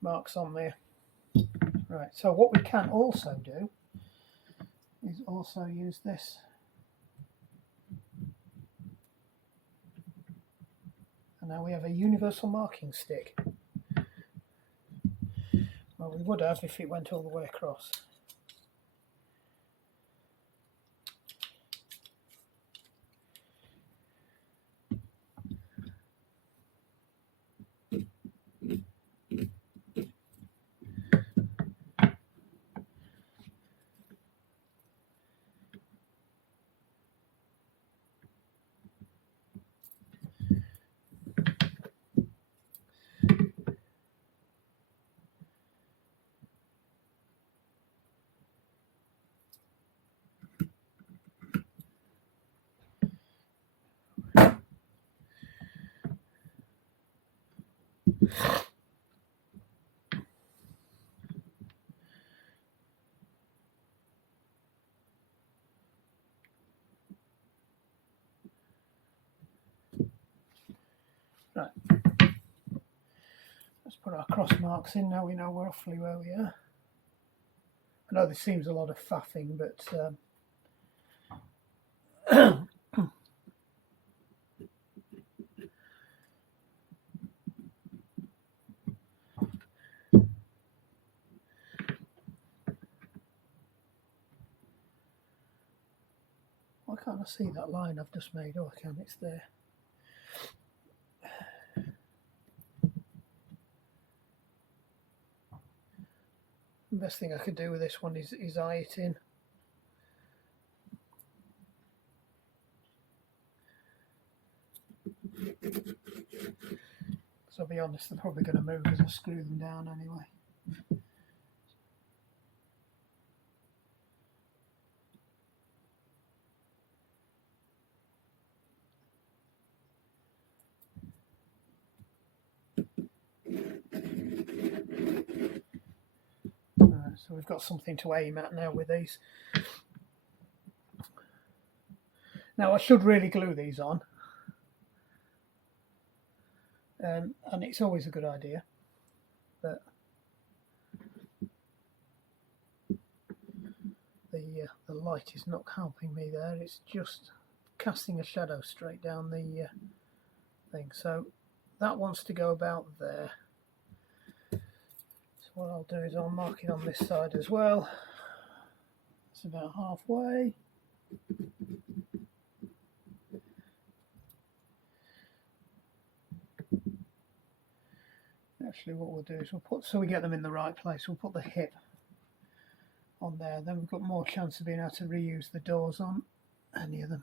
marks on there. Right, so what we can also do is also use this. And now we have a universal marking stick. Well, we would have if it went all the way across. Right, let's put our cross marks in. Now we know roughly where we are. I know this seems a lot of faffing, but why can't I see that line I've just made? Oh, I can, it's there. The best thing I could do with this one is eye it in. So I'll be honest, they're probably going to move as I screw them down anyway. So we've got something to aim at now with these. Now I should really glue these on, and it's always a good idea, but the light is not helping me there. It's just casting a shadow straight down the thing. So that wants to go about there. So what I'll do is I'll mark it on this side as well. It's about halfway. Actually, what we'll do is we'll put, so we get them in the right place, we'll put the hip on there. Then we've got more chance of being able to reuse the doors on any of them.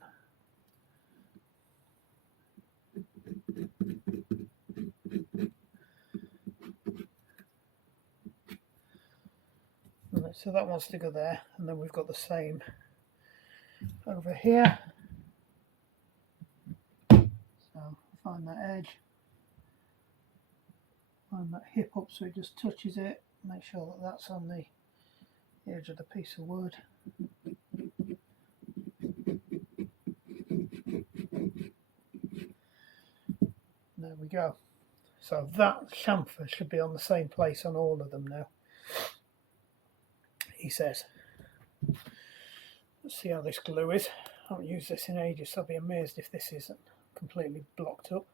Right, so that wants to go there, and then we've got the same over here. So find that edge, find that hip up so it just touches it, make sure that that's on the edge of the piece of wood. There we go. So that chamfer should be on the same place on all of them now, he says. Let's see how this glue is. I haven't used this in ages, so I'll be amazed if this isn't completely blocked up.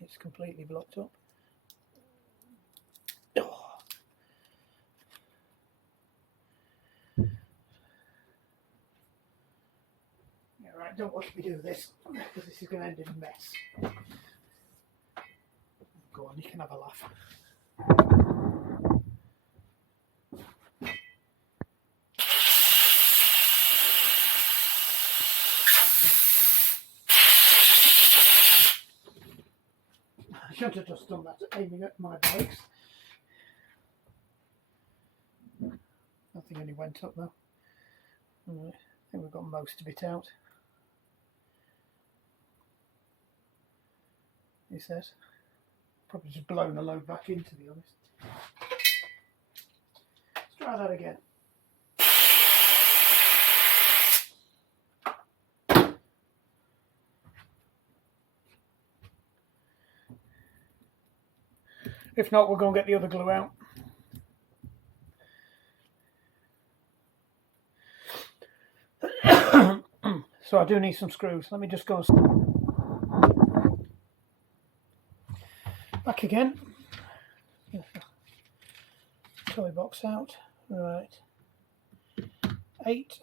It's completely blocked up. Oh. Yeah, right, don't watch me do this, because this is going to end in a mess. Go on, you can have a laugh. I should have just done that aiming at my brakes. Nothing only went up though. Right, I think we've got most of it out, he says. Probably just blown a load back in, to be honest. Let's try that again. If not, we'll go and get the other glue out. So I do need some screws. Let me just go back again. Toy box out. Right. 8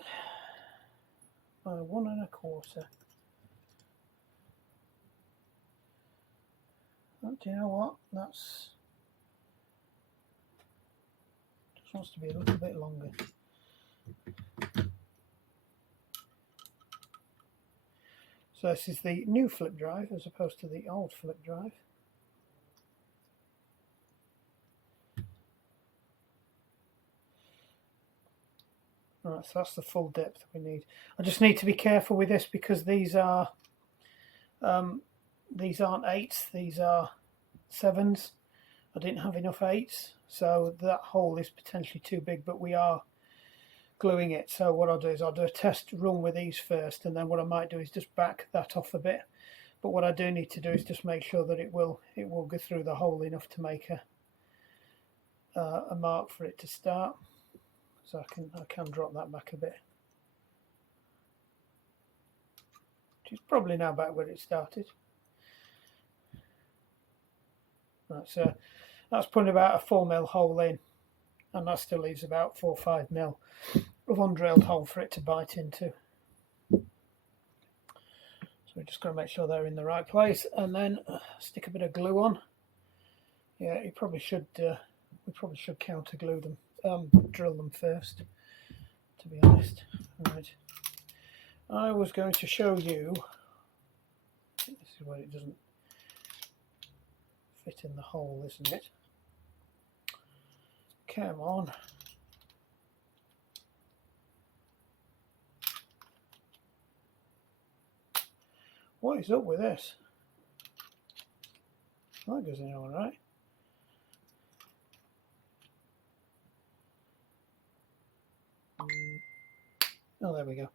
by 1 1/4. Oh, do you know what? That's just wants to be a little bit longer. So this is the new flip drive as opposed to the old flip drive. Right, so that's the full depth we need. I just need to be careful with this because these aren't 8s, these are 7s. I didn't have enough 8s, so that hole is potentially too big, but we are gluing it. So what I'll do is I'll do a test run with these first, and then what I might do is just back that off a bit. But what I do need to do is just make sure that it will go through the hole enough to make a mark for it to start. So I can drop that back a bit. Which is probably now back where it started. Right, so that's putting about a 4mm hole in, and that still leaves about 4 or 5mm of undrilled hole for it to bite into. So we're just going to make sure they're in the right place, and then stick a bit of glue on. Yeah, we probably should counter glue them, drill them first, to be honest. Right, I was going to show you. This is where it doesn't fit in the hole, isn't it? Come on. What is up with this? That goes in all right. Oh, there we go.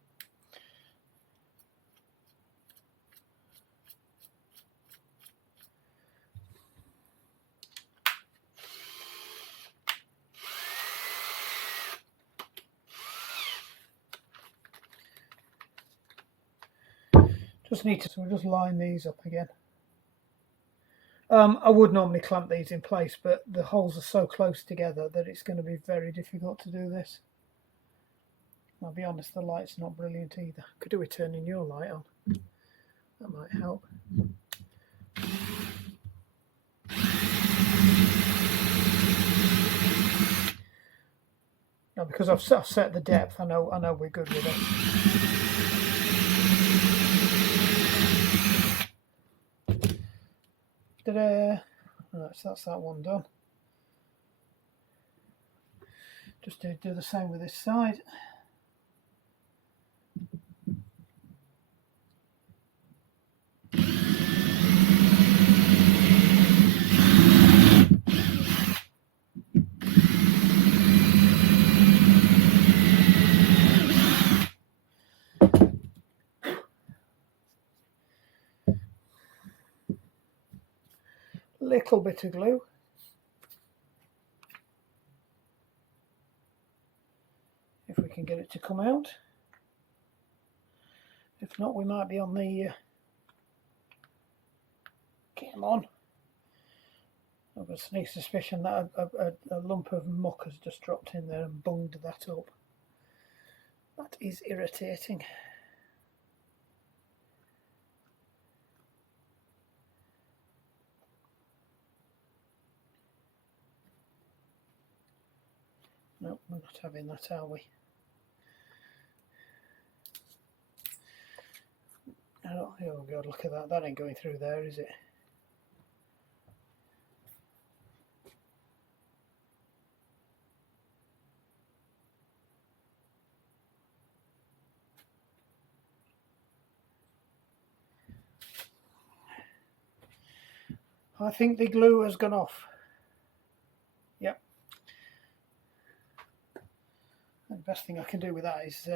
Just need to, so we'll just line these up again. I would normally clamp these in place, but the holes are so close together that it's going to be very difficult to do this. I'll be honest, the light's not brilliant either. Could do with turning your light on. That might help. Now, because I've set the depth, I know we're good with it. Ta-da! Right, so that's that one done. Just do the same with this side. little bit of glue. If we can get it to come out. If not, we might be on the... Come on. I've got a sneak suspicion that a lump of muck has just dropped in there and bunged that up. That is irritating. No, we're not having that, are we? Oh God, look at that. That ain't going through there, is it? I think the glue has gone off. Yep. The best thing I can do with that is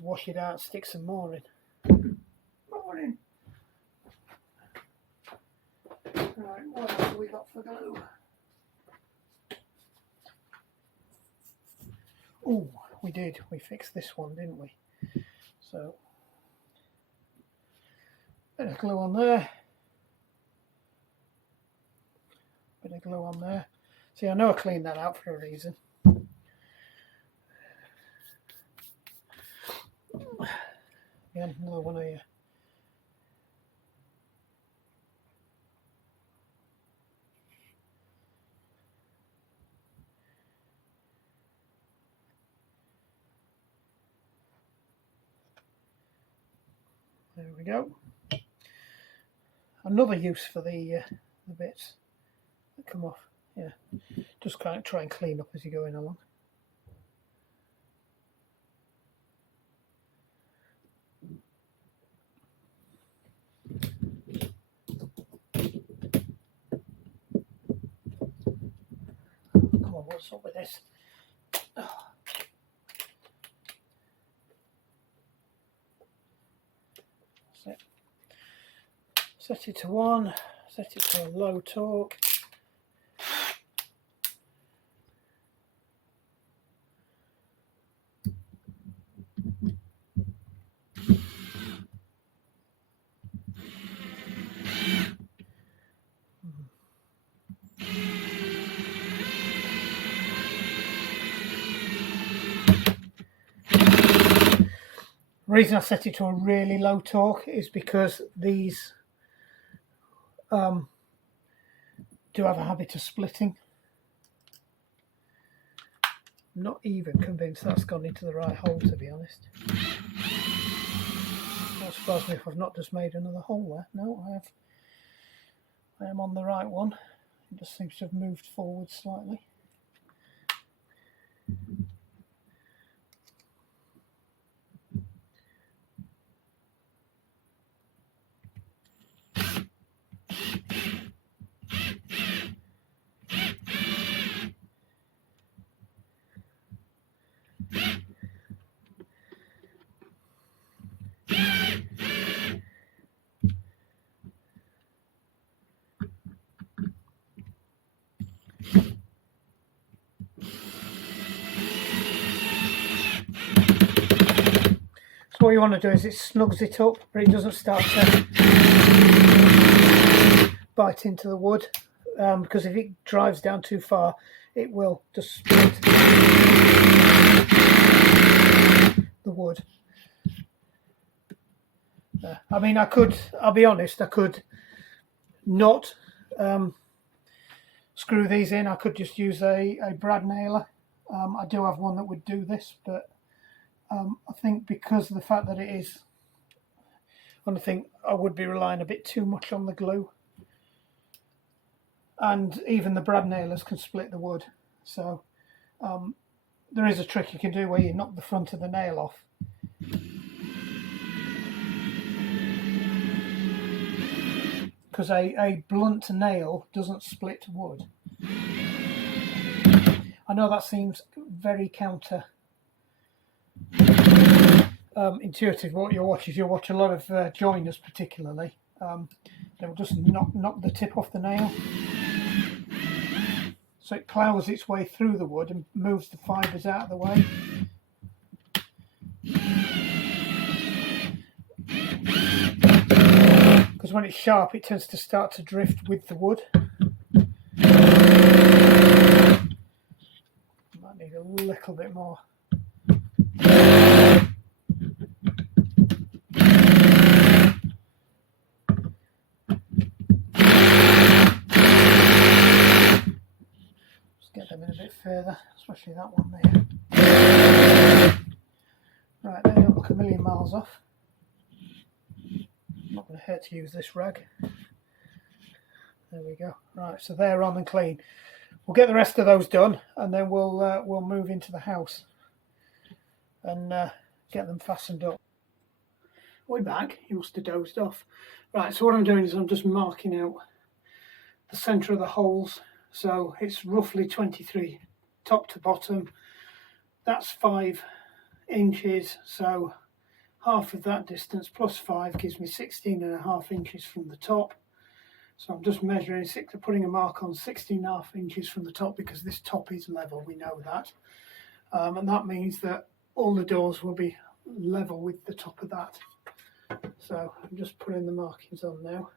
wash it out and stick some more in. More in. Right, what else have we got for glue? Oh, we did. We fixed this one, didn't we? So, bit of glue on there. Bit of glue on there. See, I know I cleaned that out for a reason. Yeah, another one here. There we go. Another use for the bits that come off. Yeah, just kind of try and clean up as you're going along. Come on, what's up with this? Oh. That's it. Set it to 1, set it to a low torque. The reason I set it to a really low torque is because these do have a habit of splitting. I'm not even convinced that's gone into the right hole, to be honest. Don't surprise me if I've not just made another hole there. No, I have. I am on the right one. It just seems to have moved forward slightly. So what you want to do is it snugs it up, but it doesn't start to bite into the wood, because if it drives down too far, it will just split the wood. I mean, I'll be honest, I could not screw these in. I could just use a brad nailer. I do have one that would do this, but I think because of the fact that it is, I think I would be relying a bit too much on the glue. And even the brad nailers can split the wood. So there is a trick you can do where you knock the front of the nail off. Because a blunt nail doesn't split wood. I know that seems very counter intuitive. What you'll watch is you'll watch a lot of joiners particularly, Then we'll just knock the tip off the nail, so it ploughs its way through the wood and moves the fibres out of the way. Because when it's sharp, it tends to start to drift with the wood. Might need a little bit more. Get them in a bit further, especially that one there. Right, they don't look a million miles off. Not going to hurt to use this rag. There we go. Right, so they're on and clean. We'll get the rest of those done, and then we'll move into the house and get them fastened up. We're back. He must have dozed off. Right, so what I'm doing is I'm just marking out the centre of the holes. So it's roughly 23 top to bottom. That's 5 inches, so half of that distance plus 5 gives me 16.5 inches from the top. So I'm just measuring, putting a mark on 16.5 inches from the top, because this top is level, we know that. And that means that all the doors will be level with the top of that. So I'm just putting the markings on now.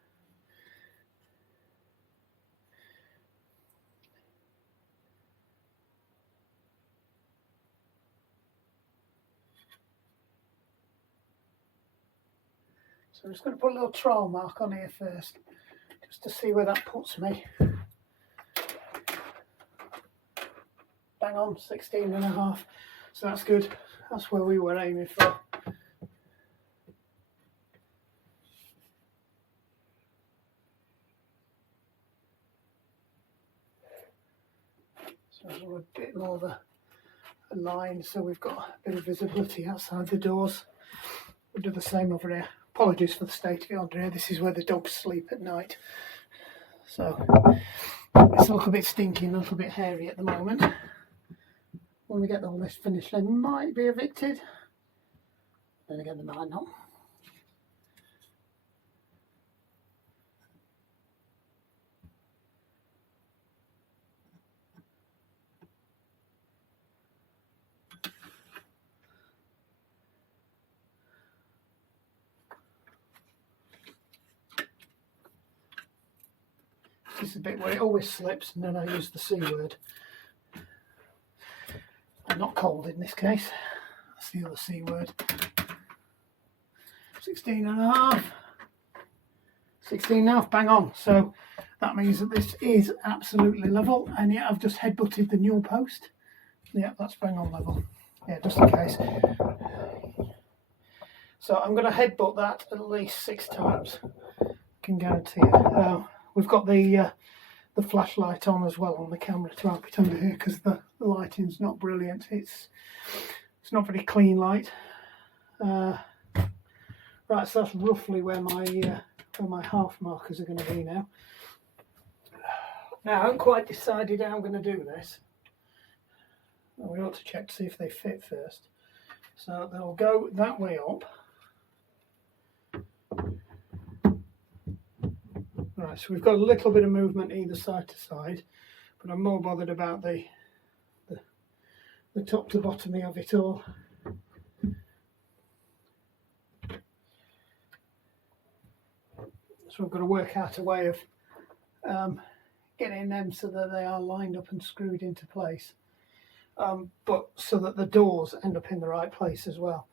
So I'm just going to put a little trowel mark on here first, just to see where that puts me. Bang on, 16.5. So that's good. That's where we were aiming for. So a bit more of a line, so we've got a bit of visibility outside the doors. We'll do the same over here. Apologies for the state of it under here. This is where the dogs sleep at night. So it's a little bit stinky and a little bit hairy at the moment. When we get all this finished, they might be evicted. Then again, they might not. This is a bit where it always slips, and then I use the C word. I'm not cold in this case. That's the other C word. 16.5. 16.5, bang on. So that means that this is absolutely level, and yet I've just headbutted the newel post. Yeah, that's bang on level. Yeah, just in case. So I'm going to headbutt that at least 6 times. I can guarantee it. We've got the flashlight on as well on the camera to help it under here, because the lighting's not brilliant. It's not very clean light. Right, so that's roughly where my half markers are going to be now. Now I haven't quite decided how I'm going to do this. Well, we ought to check to see if they fit first. So they'll go that way up. Right, so we've got a little bit of movement either side to side, but I'm more bothered about the top to bottom of it all. So I've got to work out a way of getting them so that they are lined up and screwed into place, but so that the doors end up in the right place as well.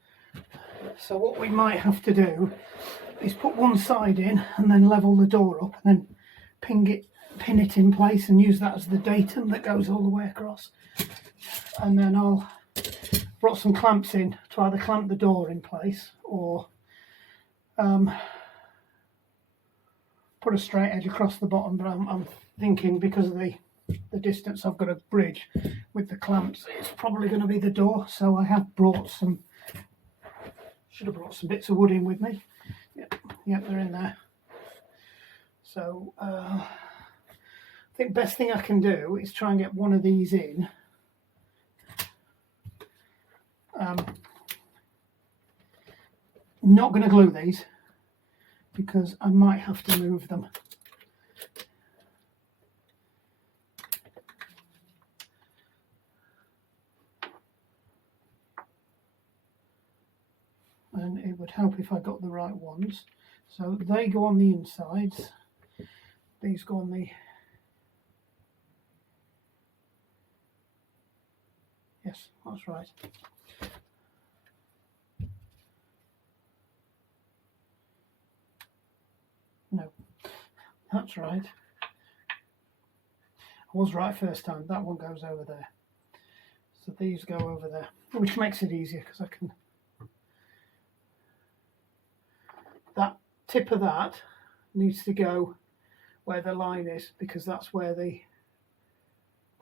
So what we might have to do is put one side in and then level the door up, and then pin it in place and use that as the datum that goes all the way across. And then I'll brought some clamps in to either clamp the door in place or put a straight edge across the bottom. But I'm thinking, because of the distance I've got to bridge with the clamps, it's probably going to be the door. So I have brought some, should have brought some bits of wood in with me. Yep, they're in there. So I think best thing I can do is try and get one of these in. Not going to glue these, because I might have to move them. And it would help if I got the right ones. So they go on the insides, these go on the, yes, that's right. No, that's right. I was right first time. That one goes over there. So these go over there, which makes it easier because I can, that tip of that needs to go where the line is, because that's where the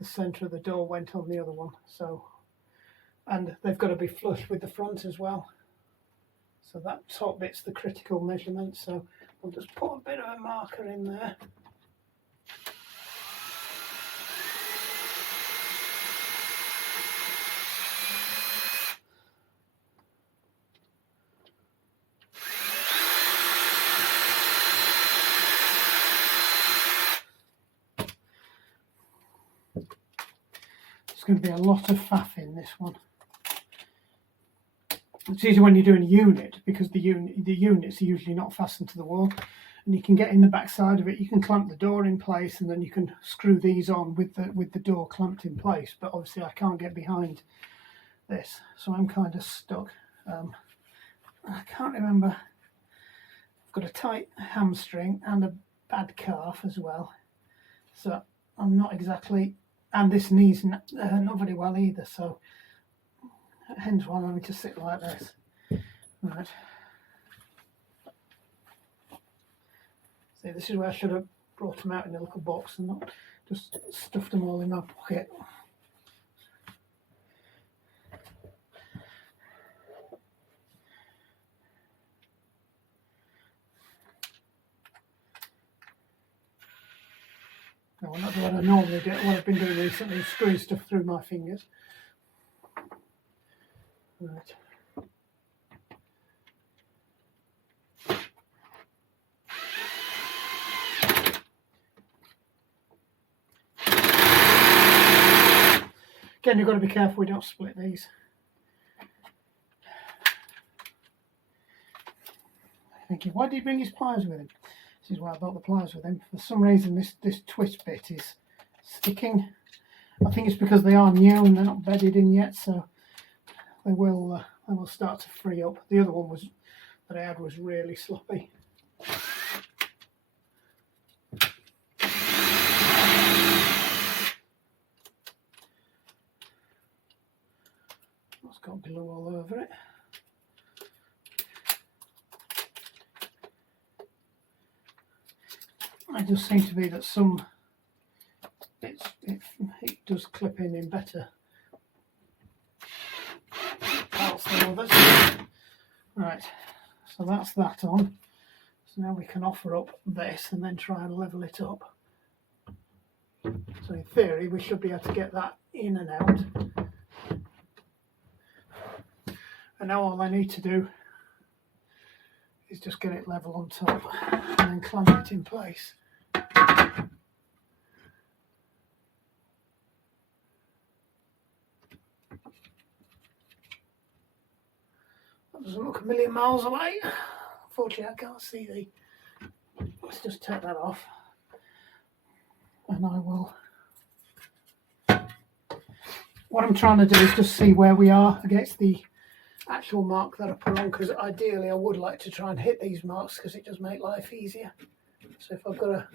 centre of the door went on the other one. So, and they've got to be flush with the front as well. So that top bit's the critical measurement. So we'll just put a bit of a marker in there. There's going to be a lot of faff in this one. It's easy when you're doing a unit, because the units are usually not fastened to the wall, and you can get in the back side of it. You can clamp the door in place, and then you can screw these on with the door clamped in place. But obviously I can't get behind this, so I'm kind of stuck. I can't remember. I've got a tight hamstring and a bad calf as well, so I'm not exactly, and this knee's not very well either, so hence why I'm having to sit like this. Right. See, this is where I should have brought them out in a little box and not just stuffed them all in my pocket. No, I'm not doing what I normally do. What I've been doing recently is screwing stuff through my fingers. Right. Again, you've got to be careful we don't split these. Thinking, why did he bring his pliers with him? This is why I brought the pliers with him. For some reason, this twist bit is sticking. I think it's because they are new and they're not bedded in yet, so they will start to free up. The other one that I had was really sloppy. It's got glue all over it. It just seems to be that some bits it does clip in better parts than others. Right, so that's that on. So now we can offer up this and then try and level it up. So in theory we should be able to get that in and out. And now all I need to do is just get it level on top and then clamp it in place. That doesn't look a million miles away. Unfortunately, I can't see the... Let's just take that off. And I will... What I'm trying to do is just see where we are against the actual mark that I put on, because ideally I would like to try and hit these marks because it does make life easier. So if I've got to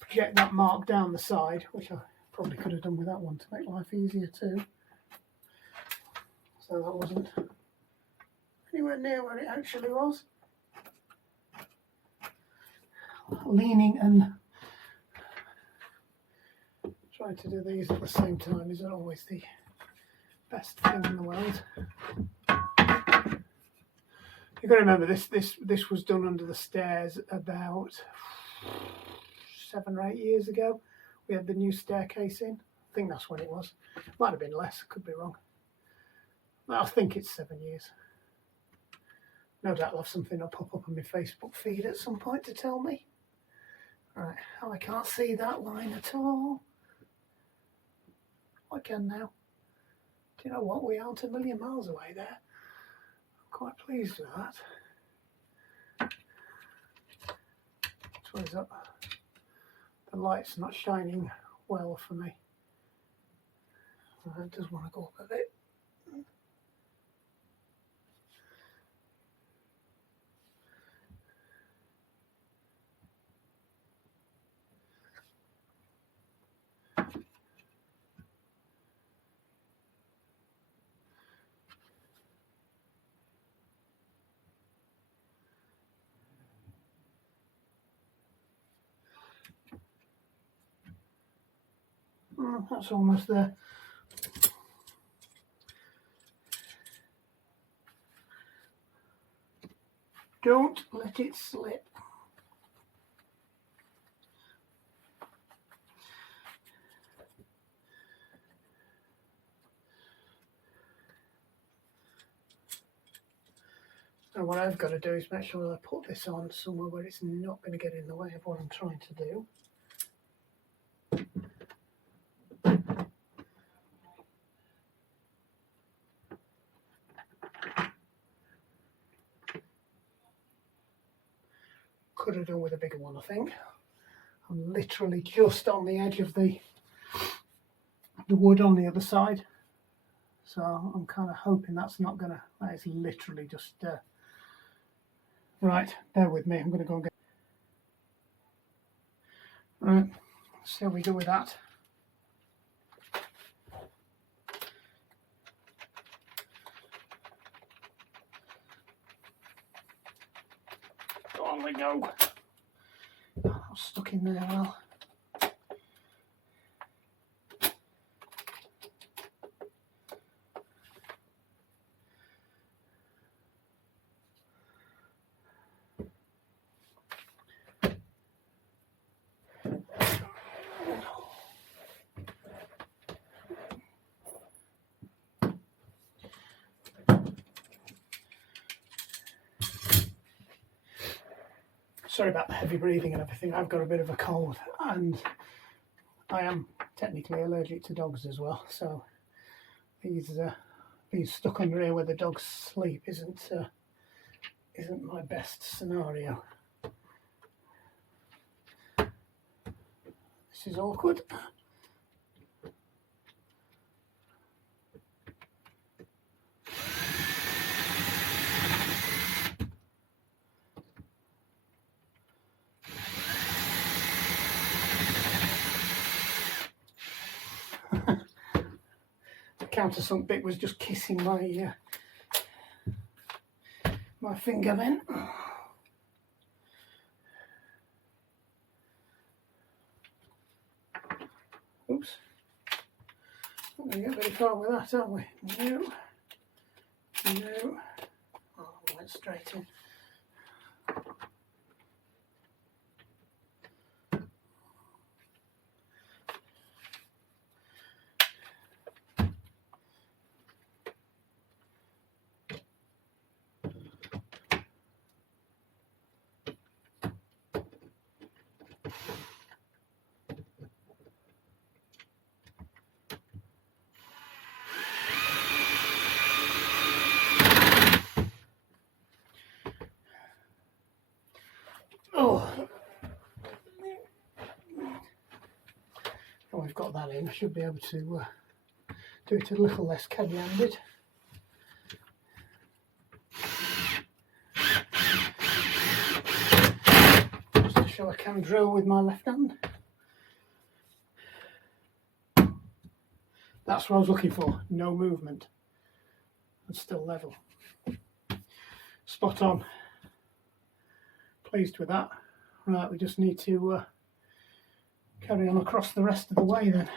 project that mark down the side, which I probably could have done with that one to make life easier too. So that wasn't anywhere near where it actually was. Leaning and trying to do these at the same time isn't always the best thing in the world. You've got to remember this was done under the stairs about 7 or 8 years ago. We had the new staircase in. I think that's when it was. Might have been less, could be wrong. I think it's 7 years. No doubt I'll have something that'll pop up on my Facebook feed at some point to tell me. Right, oh, I can't see that line at all. I can now. Do you know what? We aren't a million miles away there. I'm quite pleased with that. What is up? The light's not shining well for me. It does want to go up a bit. That's almost there. Don't let it slip. And what I've got to do is make sure that I put this on somewhere where it's not going to get in the way of what I'm trying to do. Could have done with a bigger one, I think. I'm literally just on the edge of the wood on the other side. So I'm kind of hoping that's not going to, that is literally just, right, bear with me, I'm going to go and get, right, see how we go with that. On we go. I'm stuck in there well. Sorry about the heavy breathing and everything. I've got a bit of a cold and I am technically allergic to dogs as well. So these being stuck under here where the dogs sleep isn't my best scenario. This is awkward. Countersunk bit was just kissing my finger then. Oops. Not going to get very far with that, are we? No. No. Oh, went straight in. Oh, we've got that in. I should be able to do it a little less heavy-handed. Just to show I can drill with my left hand. That's what I was looking for. No movement. And still level. Spot on. Pleased with that. Right, we just need to carry on across the rest of the way then.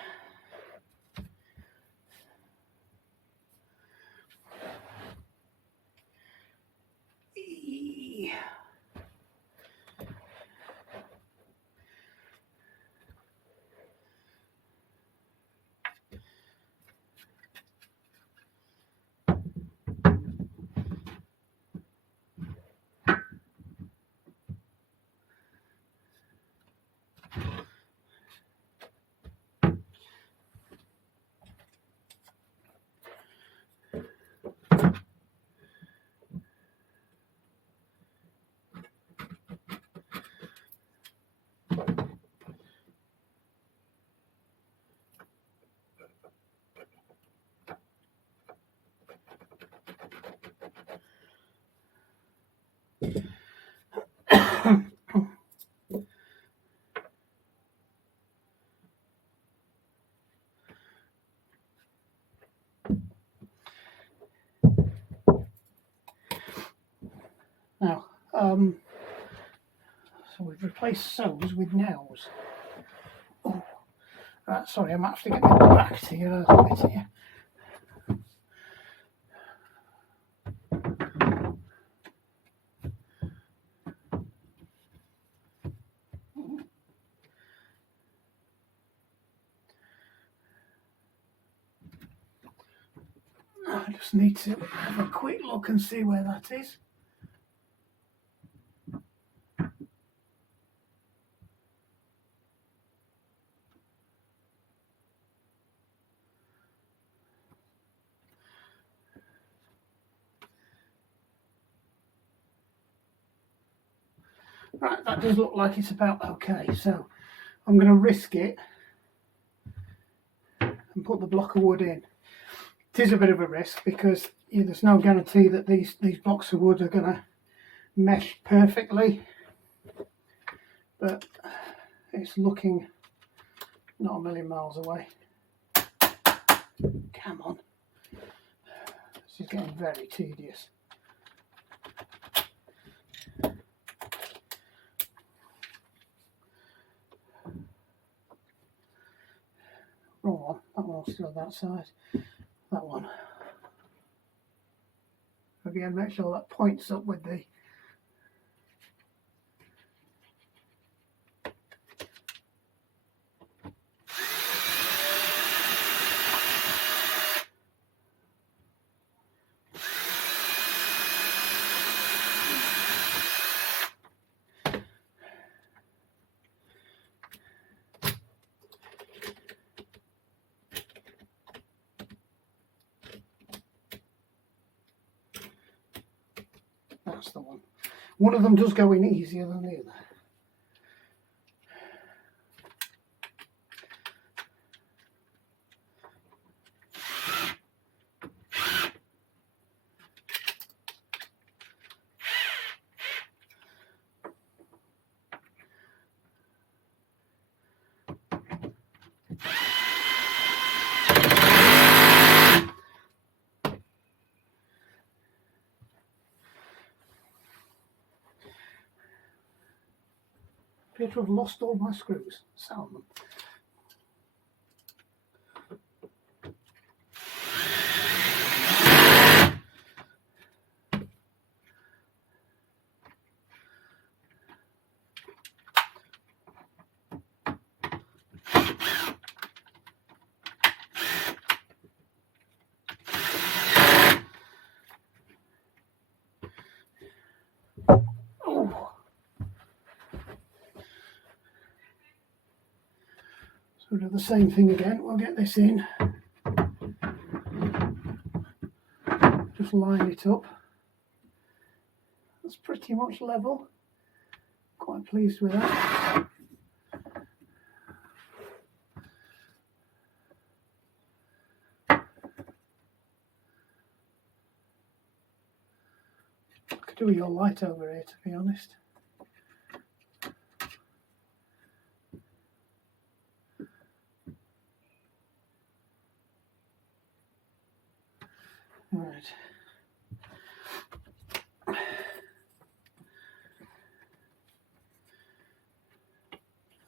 So we've replaced so's with nows. Oh, right, sorry, I might have to get my back to you a little bit here. I just need to have a quick look and see where that is. Right, that does look like it's about okay, so I'm going to risk it and put the block of wood in. It is a bit of a risk because there's no guarantee that these blocks of wood are going to mesh perfectly, but it's looking not a million miles away. Come on, this is getting very tedious. Wrong one, that one's still that side. That one. Again, make sure that points up with the that's the one. One of them does go in easier than the other. I appear to have lost all my screws. Sound them. We'll do the same thing again. We'll get this in. Just line it up. That's pretty much level. Quite pleased with that. I could do with your light over here, to be honest. Right.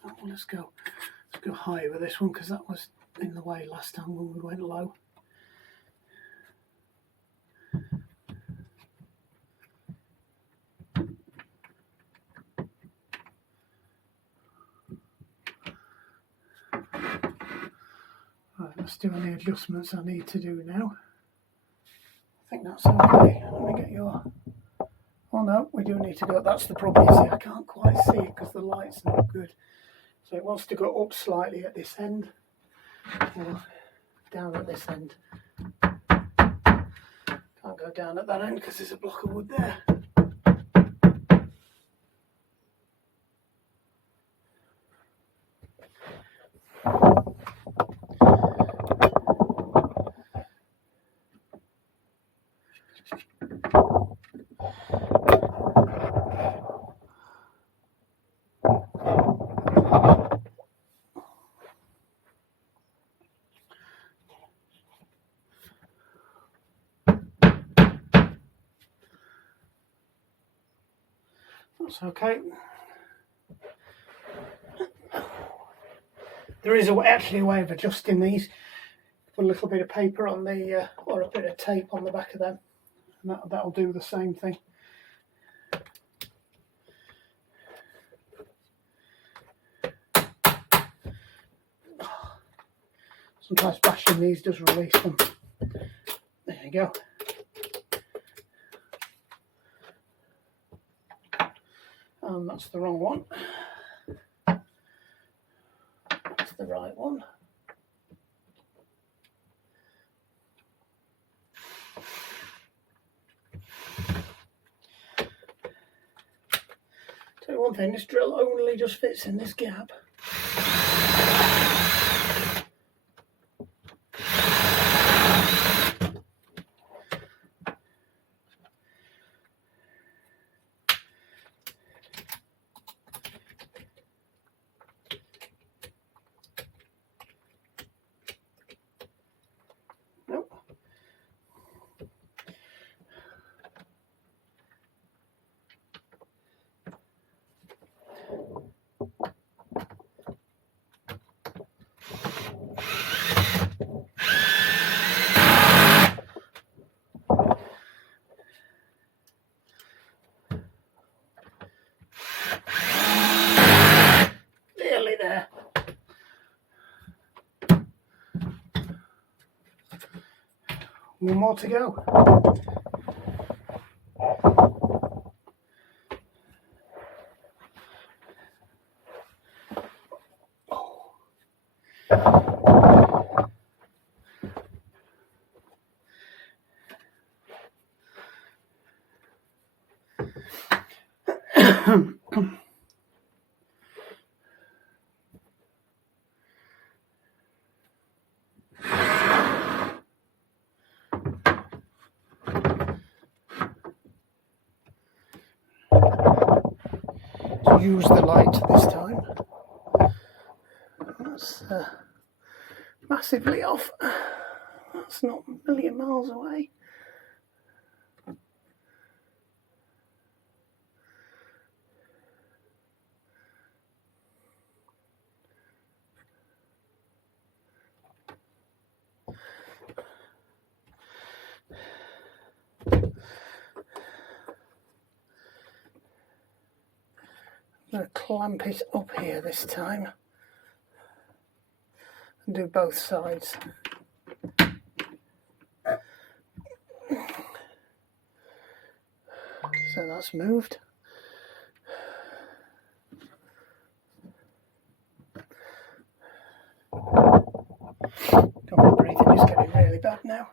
Oh, let's go higher with this one because that was in the way last time when we went low. Right, let's do any adjustments I need to do now. I think that's okay. Let me get your... Oh no, we do need to go... That's the problem, you see, I can't quite see it because the light's not good. So it wants to go up slightly at this end, or down at this end. Can't go down at that end because there's a block of wood there. That's okay. There is actually a way of adjusting these. Put a little bit of paper on the, or a bit of tape on the back of them, and that'll do the same thing. Sometimes bashing these does release them. There you go. And that's the wrong one. That's the right one. Tell you one thing, this drill only just fits in this gap. Nearly there. One more to go. Use the light this time. That's massively off. That's not a million miles away. I'm going to clamp it up here this time and do both sides. So that's moved. My breathing is getting really bad now.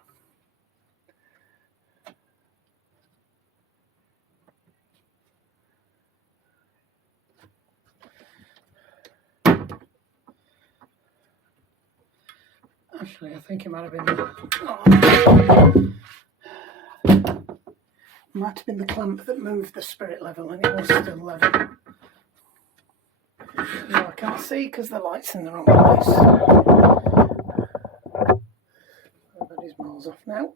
Actually, I think it might have been the clamp that moved the spirit level, and it was still level. Now I can't see because the light's in the wrong place. That is miles off now.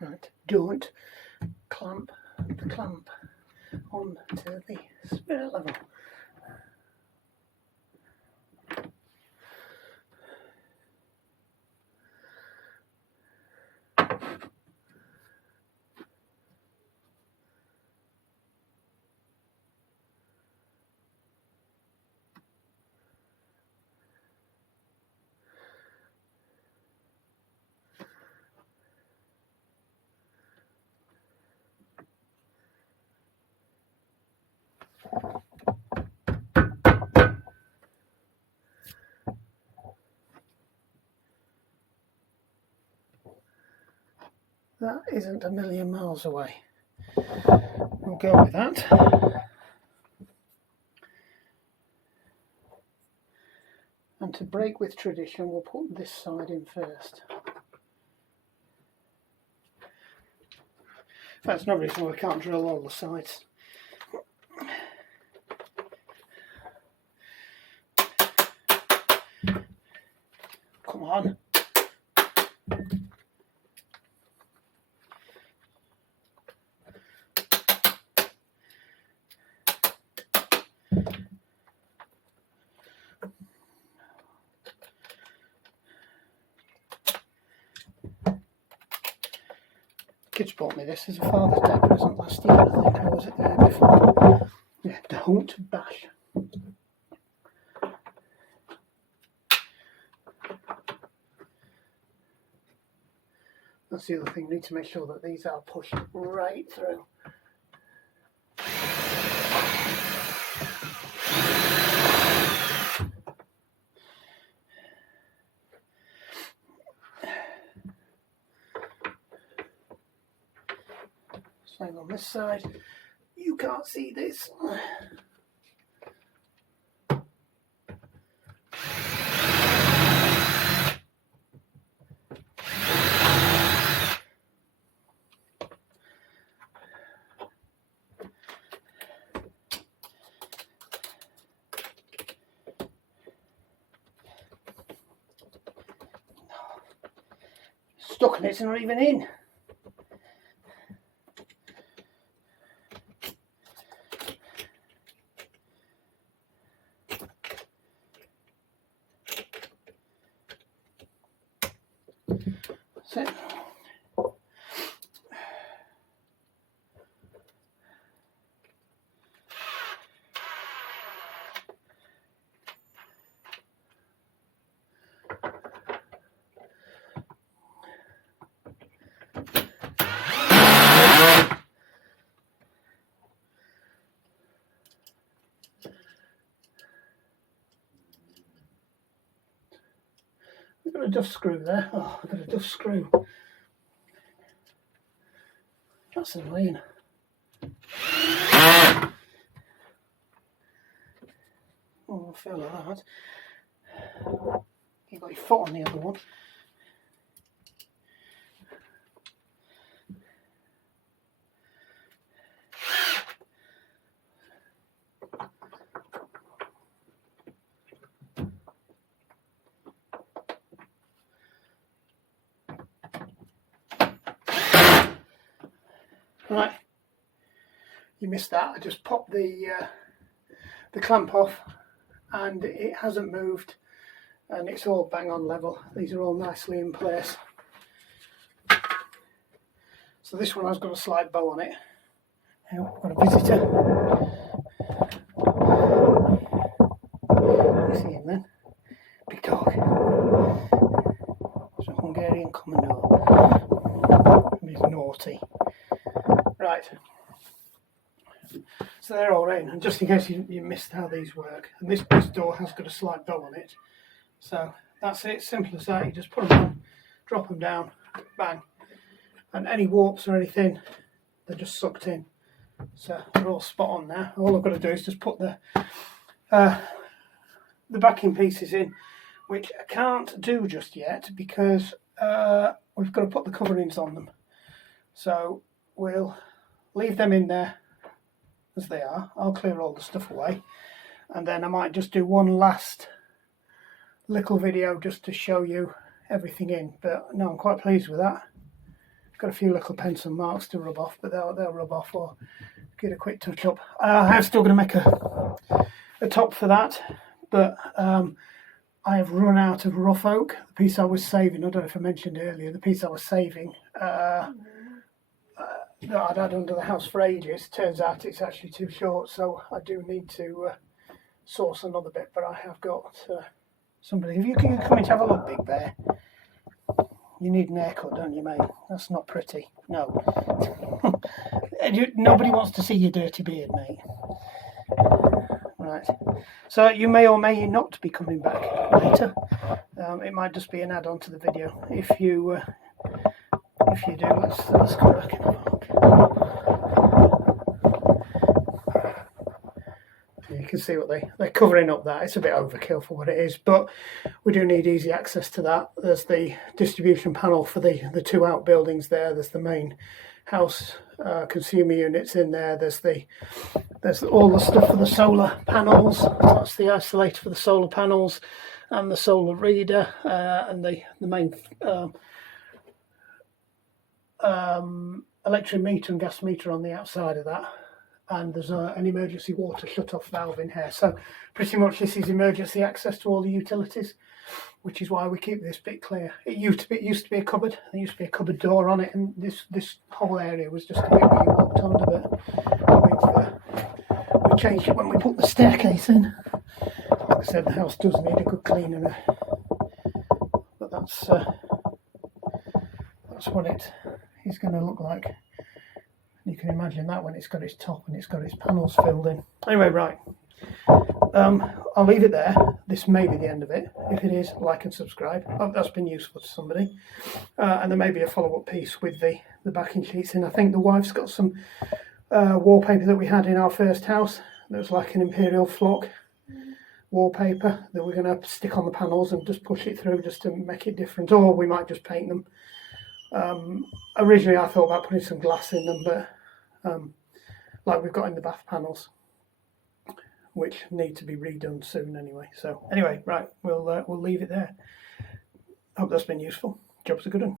Right, don't clamp the clamp onto the spirit level. That isn't a million miles away. We'll go with that. And to break with tradition, we'll put this side in first. That's no reason why we can't drill all the sides. Come on. Kids bought me this as a Father's Day present last year, I think, or was it the year before? Yeah, don't bash. That's the other thing, we need to make sure that these are pushed right through. Same on this side. You can't see this. Stuck and it's not even in. That's it. I've got a duff screw there. Oh, I've got a duff screw. That's annoying. Oh, I feel like that. You've got your foot on the other one. Right, you missed that. I just popped the clamp off and it hasn't moved and it's all bang on level. These are all nicely in place. So this one has got a slight bow on it. Now I've got a visitor. You see him then? Big dog. It's a Hungarian Commando. He's naughty. Right, so they're all in, and just in case you missed how these work, and this door has got a slight bow on it, so that's it, simple as that. You just put them on, drop them down, bang, and any warps or anything, they're just sucked in, so they're all spot on now. All I've got to do is just put the backing pieces in, which I can't do just yet because we've got to put the coverings on them, so we'll leave them in there as they are. I'll clear all the stuff away and then I might just do one last little video just to show you everything in. But no, I'm quite pleased with that. Got a few little pencil marks to rub off, but they'll rub off or get a quick touch up. I'm still going to make a top for that, but I have run out of rough oak. The piece I was saving, I don't know if I mentioned earlier, the piece I was saving that I'd had under the house for ages. Turns out it's actually too short, so I do need to source another bit, but I have got somebody. If you can come in to have a look, Big Bear. You need an haircut, don't you, mate? That's not pretty. No. Nobody wants to see your dirty beard, mate. Right. So you may or may not be coming back later. It might just be an add-on to the video. If you do, let's come back and have a look. You can see what they're covering up that. It's a bit overkill for what it is, but we do need easy access to that. There's the distribution panel for the two outbuildings there. There's the main house consumer units in there. There's all the stuff for the solar panels. That's the isolator for the solar panels and the solar reader, and the main electric meter and gas meter on the outside of that. And there's an emergency water shut-off valve in here. So pretty much this is emergency access to all the utilities, which is why we keep this bit clear. It used to be a cupboard. There used to be a cupboard door on it, and this whole area was just a bit where you walked under. But we changed it when we put the staircase in. Like I said, the house does need a good cleaning, but that's what it is going to look like. You can imagine that when it's got its top and it's got its panels filled in. Anyway, right. I'll leave it there. This may be the end of it. If it is, like and subscribe. I hope that's been useful to somebody. And there may be a follow-up piece with the backing sheets in. I think the wife's got some wallpaper that we had in our first house. That was like an imperial flock wallpaper that we're going to stick on the panels and just push it through just to make it different. Or we might just paint them. Originally I thought about putting some glass in them, but like we've got in the bath panels, which need to be redone soon anyway. So anyway, right, we'll leave it there. Hope that's been useful. Job's a good one.